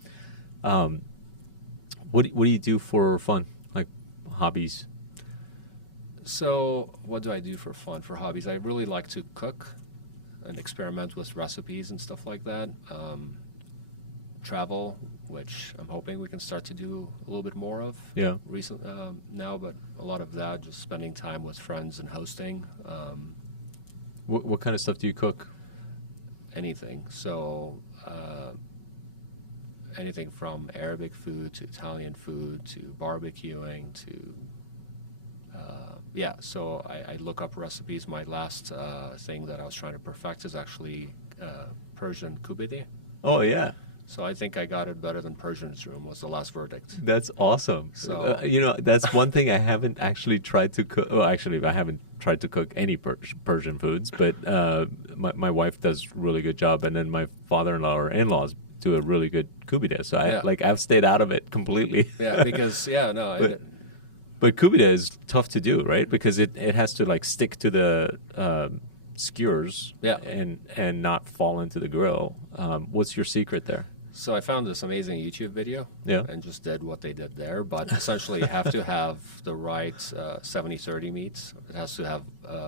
What do you do for fun, like hobbies? So what do I do for fun, for hobbies? I really like to cook and experiment with recipes and stuff like that. Travel, which I'm hoping we can start to do a little bit more of. Yeah. Now, but a lot of that just spending time with friends and hosting. What kind of stuff do you cook? Anything. So anything from Arabic food to Italian food to barbecuing to so I look up recipes. My last thing that I was trying to perfect is actually Persian kubede. Oh yeah, So I think I got it better than Persian's room was the last verdict. that's awesome. So- you know, that's one thing I haven't actually tried to cook. Well, actually, I haven't tried to cook any Persian foods, but my wife does a really good job, and then my father-in-law or in-laws do a really good kubide. So Yeah. I've stayed out of it completely. Yeah, because But kubide is tough to do, right? Because it has to like stick to the skewers, Yeah. and not fall into the grill. What's your secret there? So I found this amazing YouTube video Yeah. and just did what they did there. But essentially, you have to have the right 70-30 meat. It has to have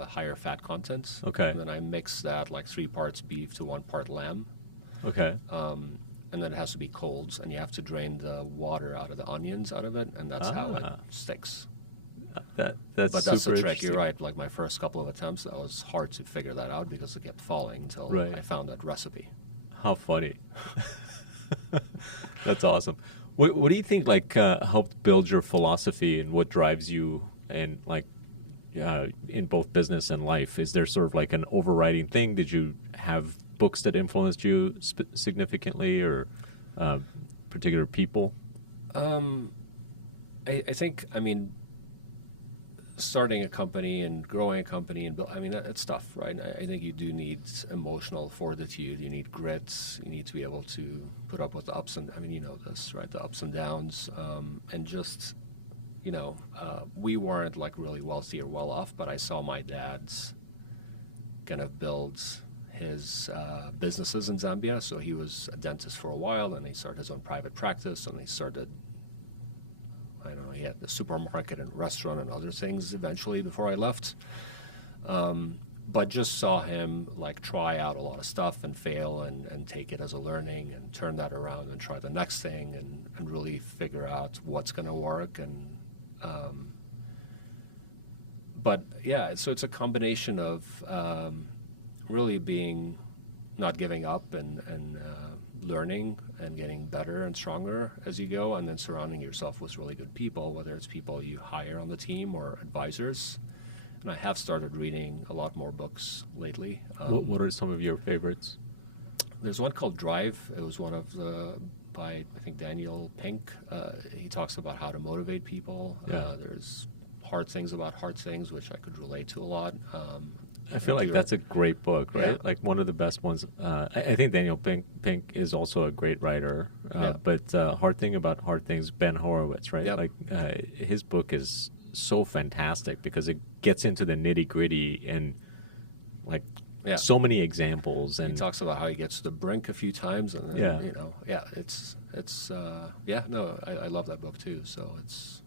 higher fat content. Okay. And then I mix that like 3 parts beef to 1 part lamb. Okay. And then it has to be cold, and you have to drain the water out of the onions out of it, and that's how it sticks. That's But that's super the trick. You're interesting. right. Like my first couple of attempts, that was hard to figure that out because it kept falling until Right. I found that recipe. How funny. That's awesome. What do you think helped build your philosophy and what drives you and in both business and life? Is there sort of like an overriding thing? Did you have books that influenced you significantly, or particular people? I think, starting a company and growing a company and it's tough, right? I think you do need emotional fortitude. You need grit. You need to be able to put up with the ups and you know this, right? The ups and downs, and just we weren't like really wealthy or well off, but I saw my dad's kind of build his businesses in Zambia. So he was a dentist for a while, and he started his own private practice, and he started. I don't know, he had the supermarket and restaurant and other things eventually before I left. But just saw him like try out a lot of stuff and fail and take it as a learning and turn that around and try the next thing and really figure out what's going to work. And but yeah, so it's a combination of really not giving up and learning and getting better and stronger as you go, and then surrounding yourself with really good people, whether it's people you hire on the team or advisors. And I have started reading a lot more books lately. What are some of your favorites? There's one called Drive. It was one of by I think Daniel Pink. He talks about how to motivate people. Yeah. There's Hard Things About Hard Things, which I could relate to a lot. I feel like that's a great book, right? Yeah. Like one of the best ones. I think Daniel Pink is also a great writer. But Hard Thing About Hard Things, Ben Horowitz, right? Yep. Like his book is so fantastic because it gets into the nitty gritty and like so many examples. And he talks about how he gets to the brink a few times, and then, I love that book too. So it's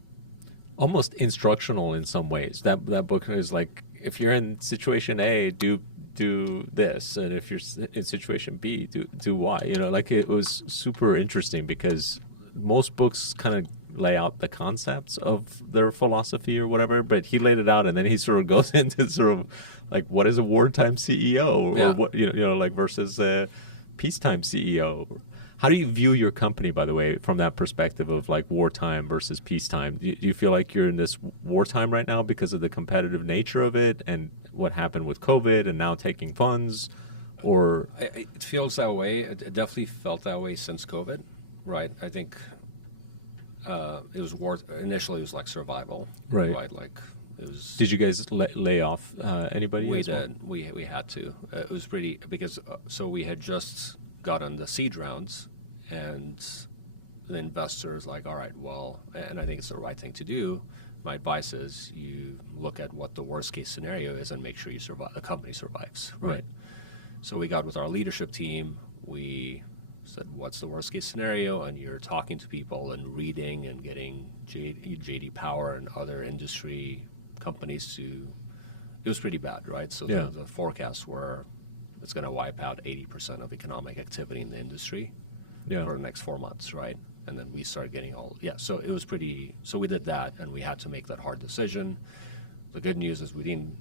almost instructional in some ways. That book is like, if you're in situation A, do this, and if you're in situation B, do Y. You know, like it was super interesting because most books kind of lay out the concepts of their philosophy or whatever, but he laid it out, and then he sort of goes into sort of like, what is a wartime CEO, or what like versus a peacetime CEO. How do you view your company, by the way, from that perspective of like wartime versus peacetime? Do you feel like you're in this wartime right now because of the competitive nature of it and what happened with COVID and now taking funds, or? It feels that way. It definitely felt that way since COVID, right? I think it was war. Initially, it was like survival, right? Like it was. Did you guys lay off anybody? We did. Well? We had to. It was pretty because so we had just gotten the seed rounds, and the investors like, all right, well, and I think it's the right thing to do. My advice is you look at what the worst case scenario is and make sure you survive. The company survives, right? So we got with our leadership team. We said, what's the worst case scenario? And you're talking to people and reading and getting JD Power and other industry companies to. It was pretty bad, right? So the forecasts were, it's going to wipe out 80% of economic activity in the industry for the next 4 months, right? And then we started getting so it was pretty, so we did that, and we had to make that hard decision. The good news is we didn't,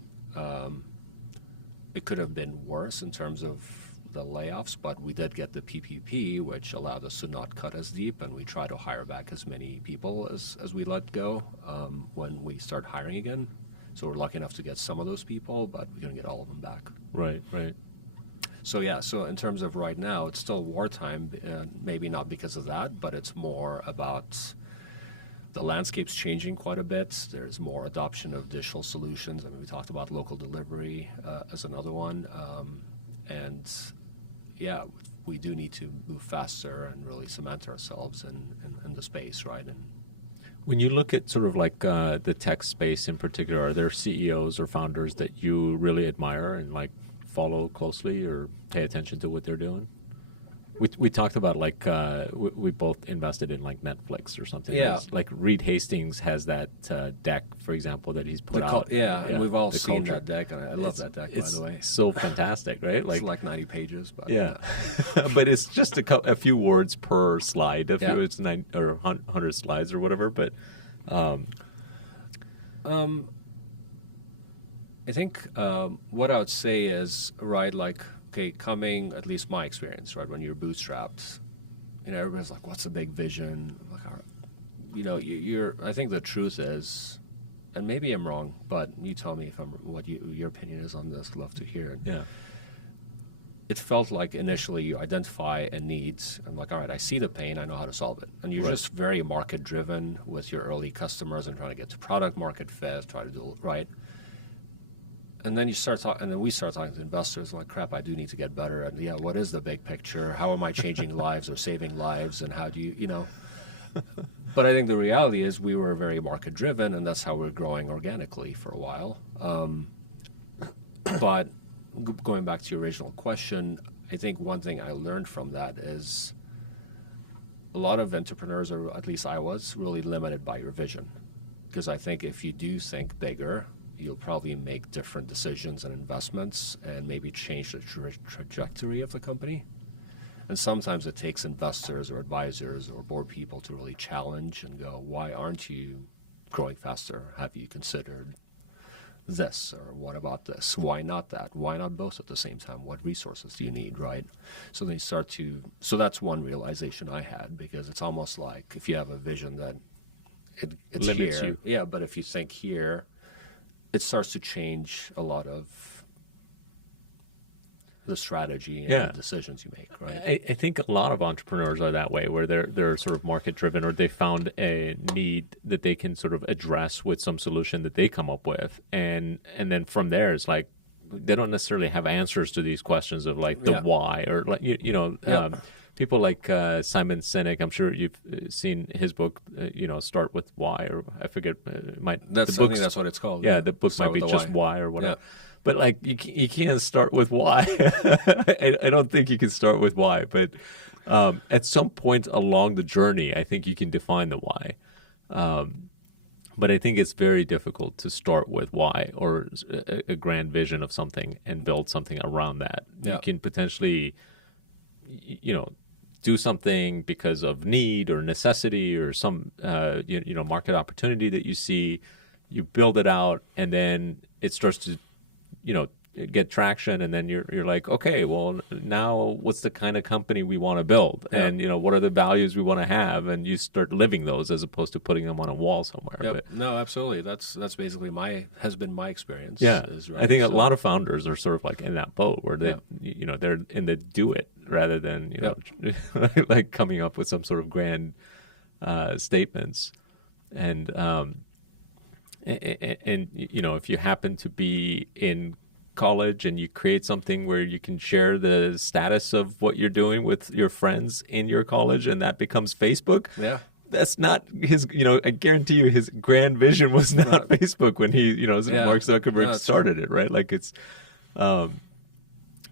it could have been worse in terms of the layoffs, but we did get the PPP, which allowed us to not cut as deep, and we try to hire back as many people as we let go when we start hiring again. So we're lucky enough to get some of those people, but we couldn't get all of them back. Right. So so in terms of right now, it's still wartime, maybe not because of that, but it's more about the landscape's changing quite a bit. There's more adoption of digital solutions. I mean, we talked about local delivery as another one. We do need to move faster and really cement ourselves in the space, right? And when you look at sort of like the tech space in particular, are there CEOs or founders that you really admire and like follow closely or pay attention to what they're doing? We talked about like we both invested in like Netflix or something. Yeah. Like Reed Hastings has that deck, for example, that he's put out. And we've all seen culture. that deck, and I love that deck, by the way. It's so fantastic, right? It's like 90 pages, but but it's just a few words per slide. It's 9 or 100 slides or whatever. But I think what I would say is, right, like, okay, coming, at least my experience, right, when you're bootstrapped, everybody's like, what's a big vision? I'm like, all right. I think the truth is, and maybe I'm wrong, but you tell me what your opinion is on this. I'd love to hear it. Yeah. It felt like initially you identify a need. I'm like, all right, I see the pain, I know how to solve it. And you're just very market driven with your early customers and trying to get to product market fit, try to do it right. And then you start talking, and then we start talking to investors. I'm like, crap, I do need to get better. And what is the big picture? How am I changing lives or saving lives? And how do you? But I think the reality is we were very market driven, and that's how we're growing organically for a while. But going back to your original question, I think one thing I learned from that is a lot of entrepreneurs, or at least I was, really limited by your vision. Because I think if you do think bigger, you'll probably make different decisions and investments and maybe change the trajectory of the company. And sometimes it takes investors or advisors or board people to really challenge and go, why aren't you growing faster? Have you considered this? Or what about this? Why not that? Why not both at the same time? What resources do you need, right? So they start to, so that's one realization I had, because it's almost like if you have a vision that it's limits here. you. Yeah, but if you think here, it starts to change a lot of the strategy and Yeah. the decisions you make, right? I think a lot of entrepreneurs are that way, where they're sort of market driven, or they found a need that they can sort of address with some solution that they come up with, and then from there it's like they don't necessarily have answers to these questions of like the Yeah. why, or like Yeah. people like Simon Sinek. I'm sure you've seen his book, Start with Why, or I forget. I The think book's that's what it's called. yeah, the book Start might be with the just why or whatever. Yeah. But like you can't start with why. I don't think you can start with why. But at some point along the journey, I think you can define the why. But I think it's very difficult to start with why, or a grand vision of something, and build something around that. Yeah. You can potentially, do something because of need or necessity, or some market opportunity that you see. You build it out, and then it starts to get traction, and then you're like, okay, well, now what's the kind of company we want to build? Yeah. And what are the values we want to have? And you start living those, as opposed to putting them on a wall somewhere. Yep. But No, absolutely. That's basically has been my experience. yeah, Right. I think a So- lot of founders are sort of like in that boat, where they they're in the do it, rather than like coming up with some sort of grand statements. And if you happen to be in college and you create something where you can share the status of what you're doing with your friends in your college, and that becomes Facebook, Yeah. that's not his, I guarantee you his grand vision was not Facebook when he, Mark Zuckerberg No, that's started it, right? Like it's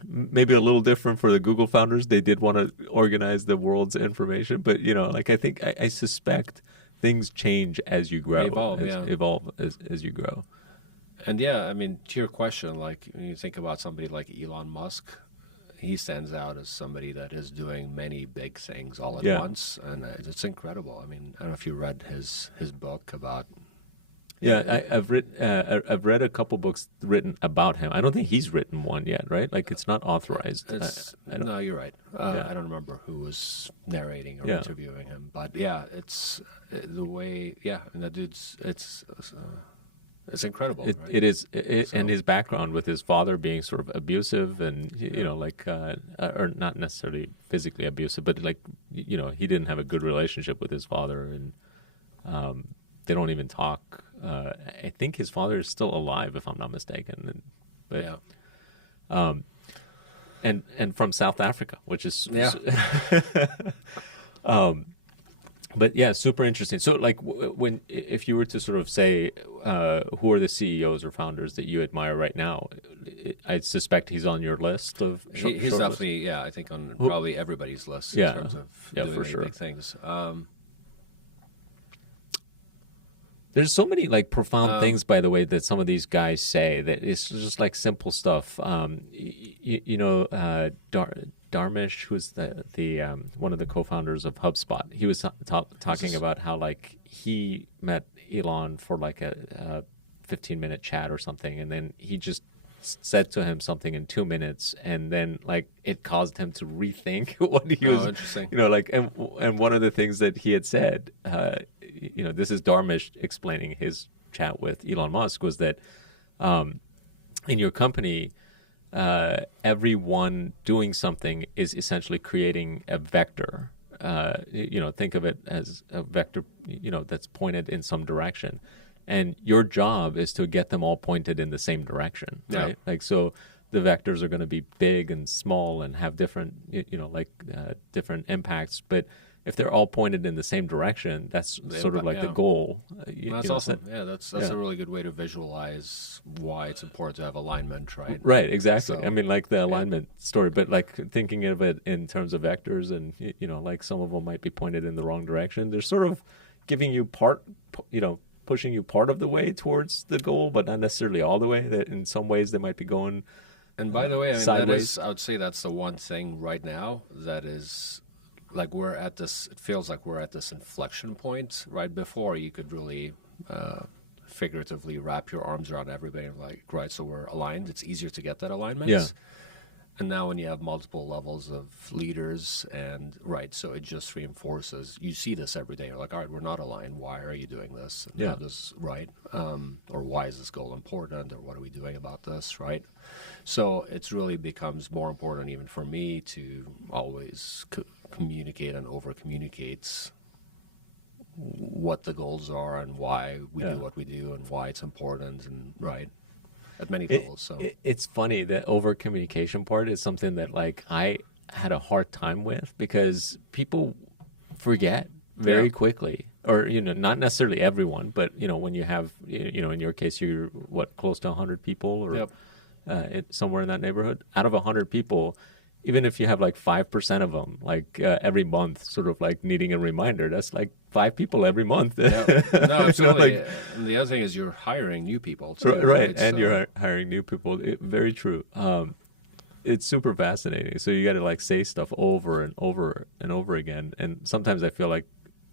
maybe a little different for the Google founders. They did want to organize the world's information, but I suspect things change as you grow, evolve as you grow. And yeah, I mean, to your question, like when you think about somebody like Elon Musk, he stands out as somebody that is doing many big things all at once, and it's incredible. I mean, I don't know if you read his book about. Yeah, I've read a couple books written about him. I don't think he's written one yet, right? Like it's not authorized. No, you're right. I don't remember who was narrating or interviewing him, but yeah, it's the way. Yeah, and that dude's it's incredible. Right? It is, and his background with his father being sort of abusive, and or not necessarily physically abusive, but like he didn't have a good relationship with his father, and they don't even talk. I think his father is still alive, if I'm not mistaken. And from South Africa, which is but yeah, super interesting. So, like, if you were to sort of say, who are the CEOs or founders that you admire right now, I suspect he's on your list of. He's definitely, I think on probably everybody's list in terms of doing for sure. big things. There's so many like profound things, by the way, that some of these guys say that it's just like simple stuff. Dharmesh, who's the one of the co-founders of HubSpot, he was talking about how like he met Elon for like a 15-minute chat or something, and then he just said to him something in 2 minutes, and then like it caused him to rethink what he was. Interesting. And one of the things that he had said, this is Dharmesh explaining his chat with Elon Musk, was that in your company, everyone doing something is essentially creating a vector. Think of it as a vector, that's pointed in some direction. And your job is to get them all pointed in the same direction, right? Yeah. Like, so the vectors are going to be big and small and have different, different impacts. But if they're all pointed in the same direction, that's sort of like the goal. That's awesome. That's a really good way to visualize why it's important to have alignment, right? Right, exactly. So, I mean, like the alignment story, but like thinking of it in terms of vectors, and like some of them might be pointed in the wrong direction. They're sort of giving you pushing you part of the way towards the goal, but not necessarily all the way. That in some ways they might be going. And by the way, I mean, sideways. I would say that's the one thing right now that is like it feels like we're at this inflection point. Right before you could really figuratively wrap your arms around everybody and like, right, so we're aligned. It's easier to get that alignment. Yeah. And now when you have multiple levels of leaders and right, so it just reinforces, you see this every day. You're like, all right, we're not aligned. Why are you doing this? And how does, right? Or why is this goal important? Or what are we doing about this, right? So it's really becomes more important even for me to always communicate and over-communicate what the goals are and why we do what we do and why it's important and right. At many levels. So it's funny, the over communication part is something that like I had a hard time with because people forget very quickly, or not necessarily everyone, but when you have in your case you're close to 100 people or somewhere in that neighborhood. Out of 100 people, even if you have like 5% of them, like every month, sort of like needing a reminder, that's like 5 people every month. No, absolutely. And the other thing is you're hiring new people too. Right. And you're hiring new people. Very true. It's super fascinating. So you got to like say stuff over and over and over again. And sometimes I feel like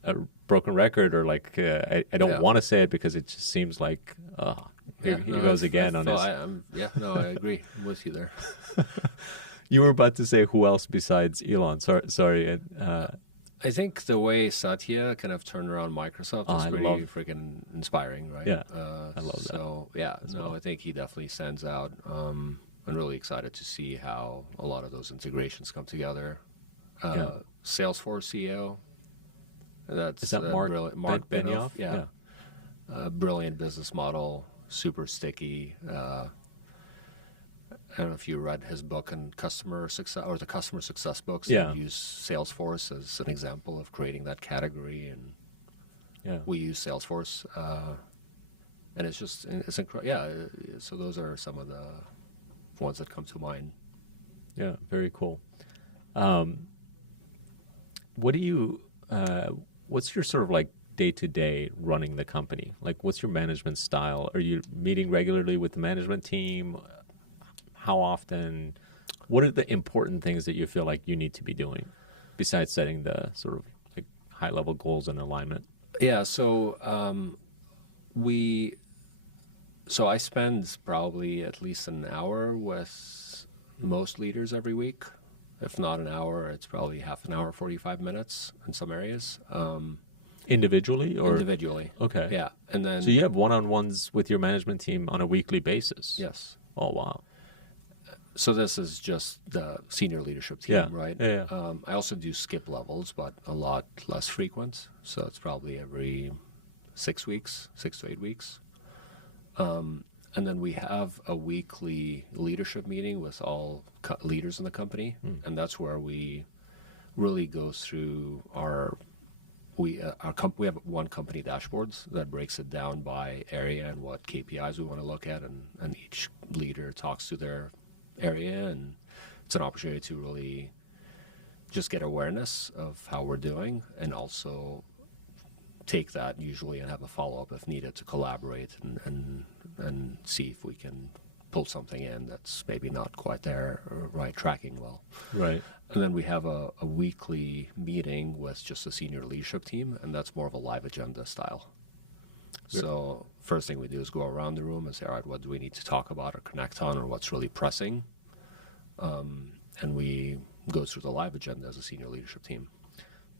a broken record, or like I don't want to say it because it just seems like, here he goes again on his. I agree. I'm with you there. You were about to say who else besides Elon. Sorry. I think the way Satya kind of turned around Microsoft is pretty freaking inspiring, right? Yeah, I love that. So, I think he definitely stands out. I'm really excited to see how a lot of those integrations come together. Salesforce CEO. Is that Mark Benioff? Yeah. Brilliant business model, super sticky. I don't know if you read his book on customer success or the customer success books. Yeah. He used Salesforce as an example of creating that category, and we use Salesforce, and it's incredible. Yeah, so those are some of the ones that come to mind. Yeah, very cool. What do you? What's your sort of like day-to-day running the company? Like, what's your management style? Are you meeting regularly with the management team? How often? What are the important things that you feel like you need to be doing besides setting the sort of like high-level goals and alignment? Yeah, so I spend probably at least an hour with most leaders every week. If not an hour, it's probably half an hour, 45 minutes in some areas. Individually or? Individually. Okay. Yeah. And then. So you have one-on-ones with your management team on a weekly basis? Yes. Oh, wow. So this is just the senior leadership team, right? Yeah. I also do skip levels, but a lot less frequent. So it's probably every 6 to 8 weeks. And then we have a weekly leadership meeting with all leaders in the company, and that's where we really go through we have one company dashboards that breaks it down by area and what KPIs we want to look at, and each leader talks to their area, and it's an opportunity to really just get awareness of how we're doing, and also take that usually and have a follow-up if needed to collaborate and see if we can pull something in that's maybe not quite there or right, tracking well. Right. And then we have a weekly meeting with just the senior leadership team, and that's more of a live agenda style. So first thing we do is go around the room and say, all right, what do we need to talk about or connect on, or what's really pressing? And we go through the live agenda as a senior leadership team.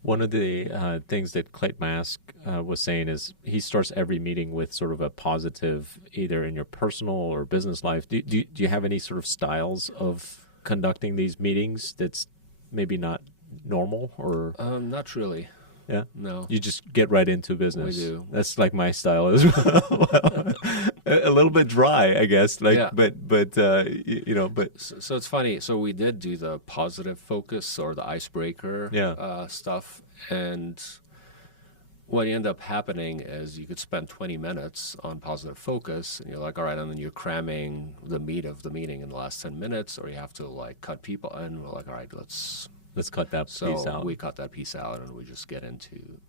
One of the things that Clayton Mask was saying is he starts every meeting with sort of a positive, either in your personal or business life. Do you have any sort of styles of conducting these meetings that's maybe not normal or? Not really. Yeah? No. You just get right into business. We do. That's like my style as well. A little bit dry, I guess. Like, yeah. But So it's funny. So we did do the positive focus or the icebreaker stuff. And what ended up happening is you could spend 20 minutes on positive focus, and you're like, all right, and then you're cramming the meat of the meeting in the last 10 minutes, or you have to like cut people, and we're like, all right, let's cut that piece out. So we cut that piece out, and we just get into,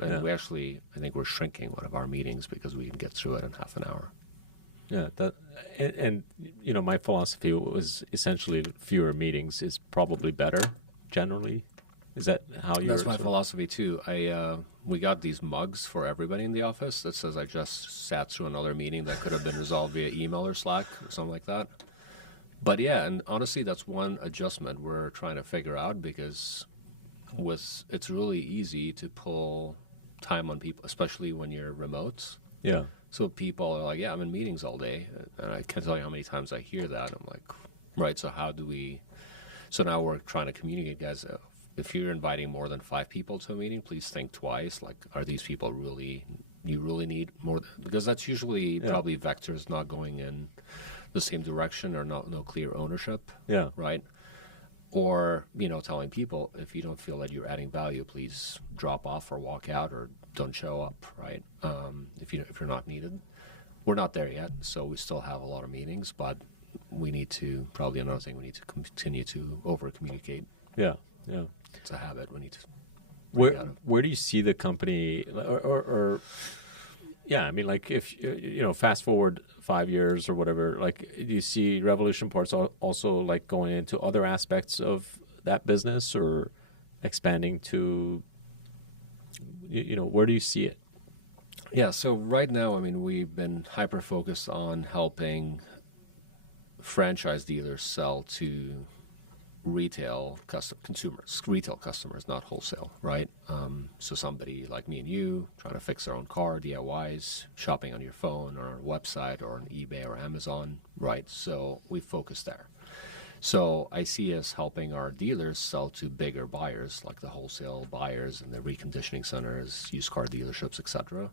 And we actually, I think we're shrinking one of our meetings because we can get through it in half an hour. Yeah, and my philosophy was essentially fewer meetings is probably better, generally. Is that how you're? That's my philosophy too. We got these mugs for everybody in the office that says I just sat through another meeting that could have been resolved via email or Slack or something like that. But yeah, and honestly, that's one adjustment we're trying to figure out, because it's really easy to pull time on people, especially when you're remote. Yeah. So people are like, yeah, I'm in meetings all day. And I can't tell you how many times I hear that. I'm like, right, so how do we... So now we're trying to communicate, guys, if you're inviting more than 5 people to a meeting, please think twice. Like, are these people really... You really need more... Because that's usually probably vectors not going in the same direction, or no clear ownership. Yeah. Right? Or, telling people, if you don't feel that you're adding value, please drop off or walk out or don't show up, right? If you're not needed. We're not there yet, so we still have a lot of meetings, but we need to, probably another thing, we need to continue to over-communicate. Yeah, yeah. It's a habit we need to... Where do you see the company, or yeah, I mean, like, if, fast forward 5 years or whatever, like, do you see Revolution Parts also, like, going into other aspects of that business, or expanding to, where do you see it? Yeah, so right now, I mean, we've been hyper-focused on helping franchise dealers sell to retail customers, not wholesale, right? So somebody like me and you trying to fix their own car, DIYs, shopping on your phone or on a website or on eBay or Amazon, right? So we focus there. So I see us helping our dealers sell to bigger buyers, like the wholesale buyers and the reconditioning centers, used car dealerships, etc.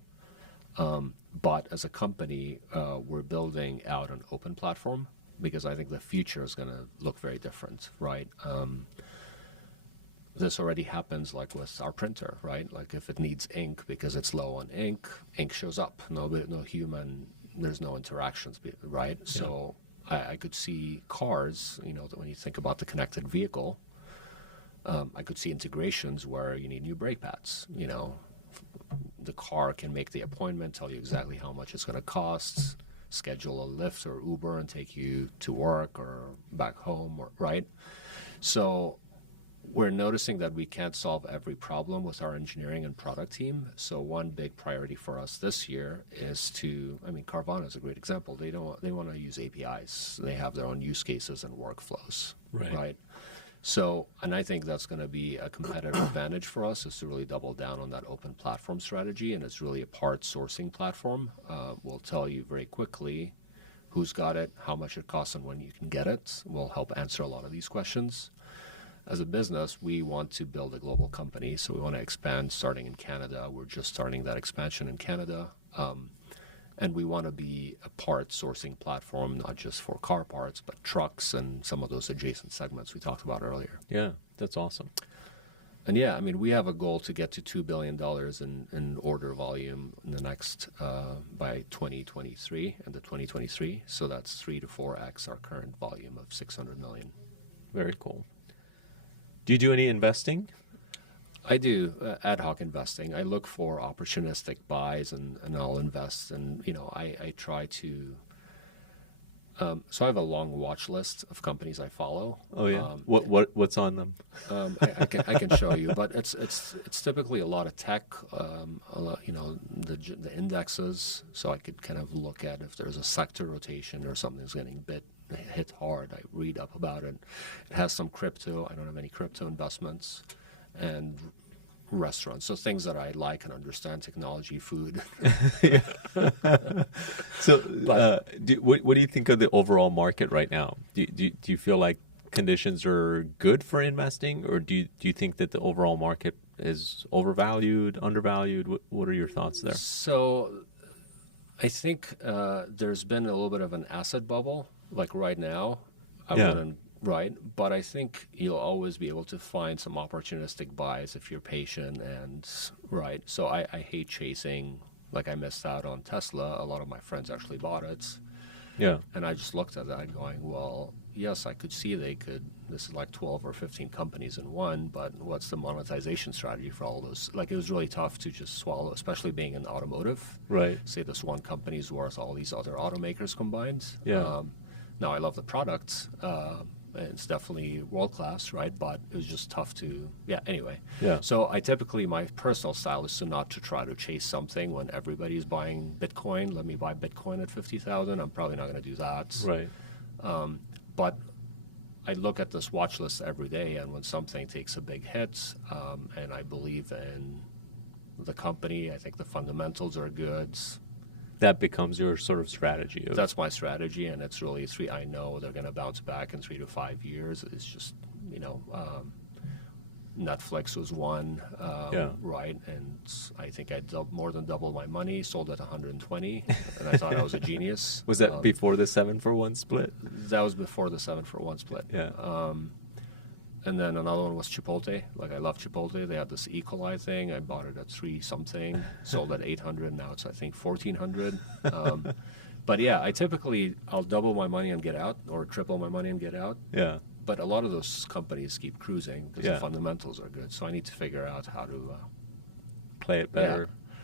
But as a company, we're building out an open platform, because I think the future is going to look very different, right? This already happens, like with our printer, right? Like, if it needs ink because it's low on ink shows up. No human, there's no interactions, right? Yeah. So I could see cars, when you think about the connected vehicle, I could see integrations where you need new brake pads, The car can make the appointment, tell you exactly how much it's going to cost, schedule a Lyft or Uber and take you to work or back home, right? So we're noticing that we can't solve every problem with our engineering and product team. So one big priority for us this year is Carvana is a great example. They want to use APIs. They have their own use cases and workflows, right? So, and I think that's going to be a competitive advantage for us, is to really double down on that open platform strategy. And it's really a part sourcing platform. We'll tell you very quickly who's got it, how much it costs, and when you can get it. We'll help answer a lot of these questions. As a business, we want to build a global company. So we want to expand starting in Canada. We're just starting that expansion in Canada. And we want to be a part sourcing platform, not just for car parts, but trucks and some of those adjacent segments we talked about earlier. Yeah, that's awesome. And yeah, I mean, we have a goal to get to $2 billion in order volume in the next, by 2023, end of 2023. So that's 3 to 4x our current volume of 600 million. Very cool. Do you do any investing? I do ad hoc investing. I look for opportunistic buys and I'll invest. And, I try to... so I have a long watch list of companies I follow. Oh, yeah. What's on them? I can show you. But it's typically a lot of tech, the indexes. So I could kind of look at if there's a sector rotation or something that's getting hit hard. I read up about it. It has some crypto. I don't have any crypto investments. And restaurants, so things that I like and understand: technology, food. So, what do you think of the overall market right now? Do you feel like conditions are good for investing, or do you think that the overall market is overvalued, undervalued? What are your thoughts there? So, I think there's been a little bit of an asset bubble, like right now. I wouldn't. Right, but I think you'll always be able to find some opportunistic buys if you're patient and right. So I hate chasing. Like, I missed out on Tesla. A lot of my friends actually bought it. Yeah. And I just looked at that going, well, yes, I could see they could. This is like 12 or 15 companies in one, but what's the monetization strategy for all those? Like, it was really tough to just swallow, especially being in automotive. Right. Say this one company is worth all these other automakers combined. Yeah. Now, I love the product. It's definitely world-class, right? But it was just tough to, anyway. Yeah. So my personal style is not to try to chase something when everybody's buying Bitcoin. Let me buy Bitcoin at 50,000. I'm probably not going to do that. Right. but I look at this watch list every day, and when something takes a big hit, and I believe in the company, I think the fundamentals are good. That becomes your sort of strategy. That's my strategy, and it's really I know they're going to bounce back in 3 to 5 years. It's just, Netflix was one, right? And I think I more than doubled my money, sold at 120, and I thought I was a genius. Was that before the 7-for-1 split? That was before the 7-for-1 split. Yeah. And then another one was Chipotle. Like, I love Chipotle. They had this E. coli thing. I bought it at 3 something, sold at 800. Now it's, I think, 1400. But yeah, I'll double my money and get out, or triple my money and get out. Yeah. But a lot of those companies keep cruising because Yeah. the fundamentals are good. So I need to figure out how to Play it better. Yeah.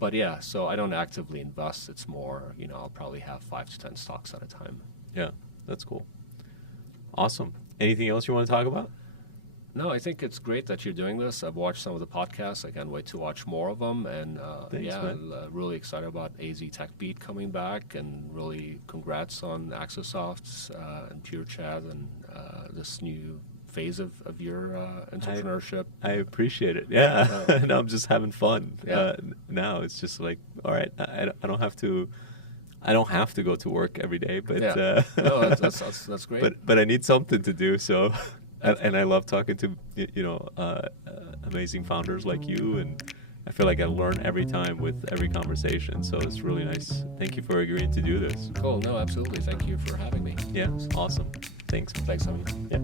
But yeah, so I don't actively invest. It's more, I'll probably have 5 to 10 stocks at a time. Yeah, that's cool. Awesome. Anything else you want to talk about? No, I think it's great that you're doing this. I've watched some of the podcasts. I can't wait to watch more of them. And Thanks, man. really excited about AZ Tech Beat coming back. And really congrats on Axosoft and Pure Chat and this new phase of your entrepreneurship. I appreciate it. Yeah. And I'm just having fun. Yeah. Now it's just like, all right, I don't have to. I don't have to go to work every day, but Yeah. No, that's great. but I need something to do. So, and I love talking to amazing founders like you, and I feel like I learn every time with every conversation. So it's really nice. Thank you for agreeing to do this. Cool. No, absolutely. Thank you for having me. Yeah, awesome. Thanks. Thanks, Hamid. Yeah.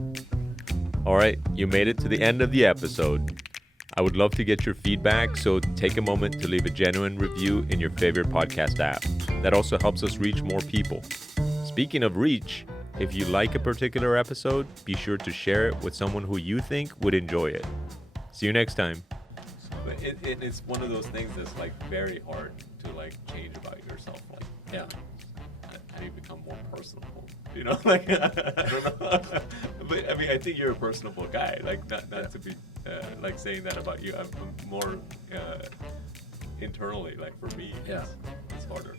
All right, you made it to the end of the episode. I would love to get your feedback, so take a moment to leave a genuine review in your favorite podcast app. That also helps us reach more people. Speaking of reach, if you like a particular episode, be sure to share it with someone who you think would enjoy it. See you next time. But it's one of those things that's like very hard to like change about yourself. Like, Yeah. how do you become more personable? Like I don't know. But I mean, I think you're a personable guy. Like not to be like saying that about you. I'm more internally. Like for me, Yeah. it's harder.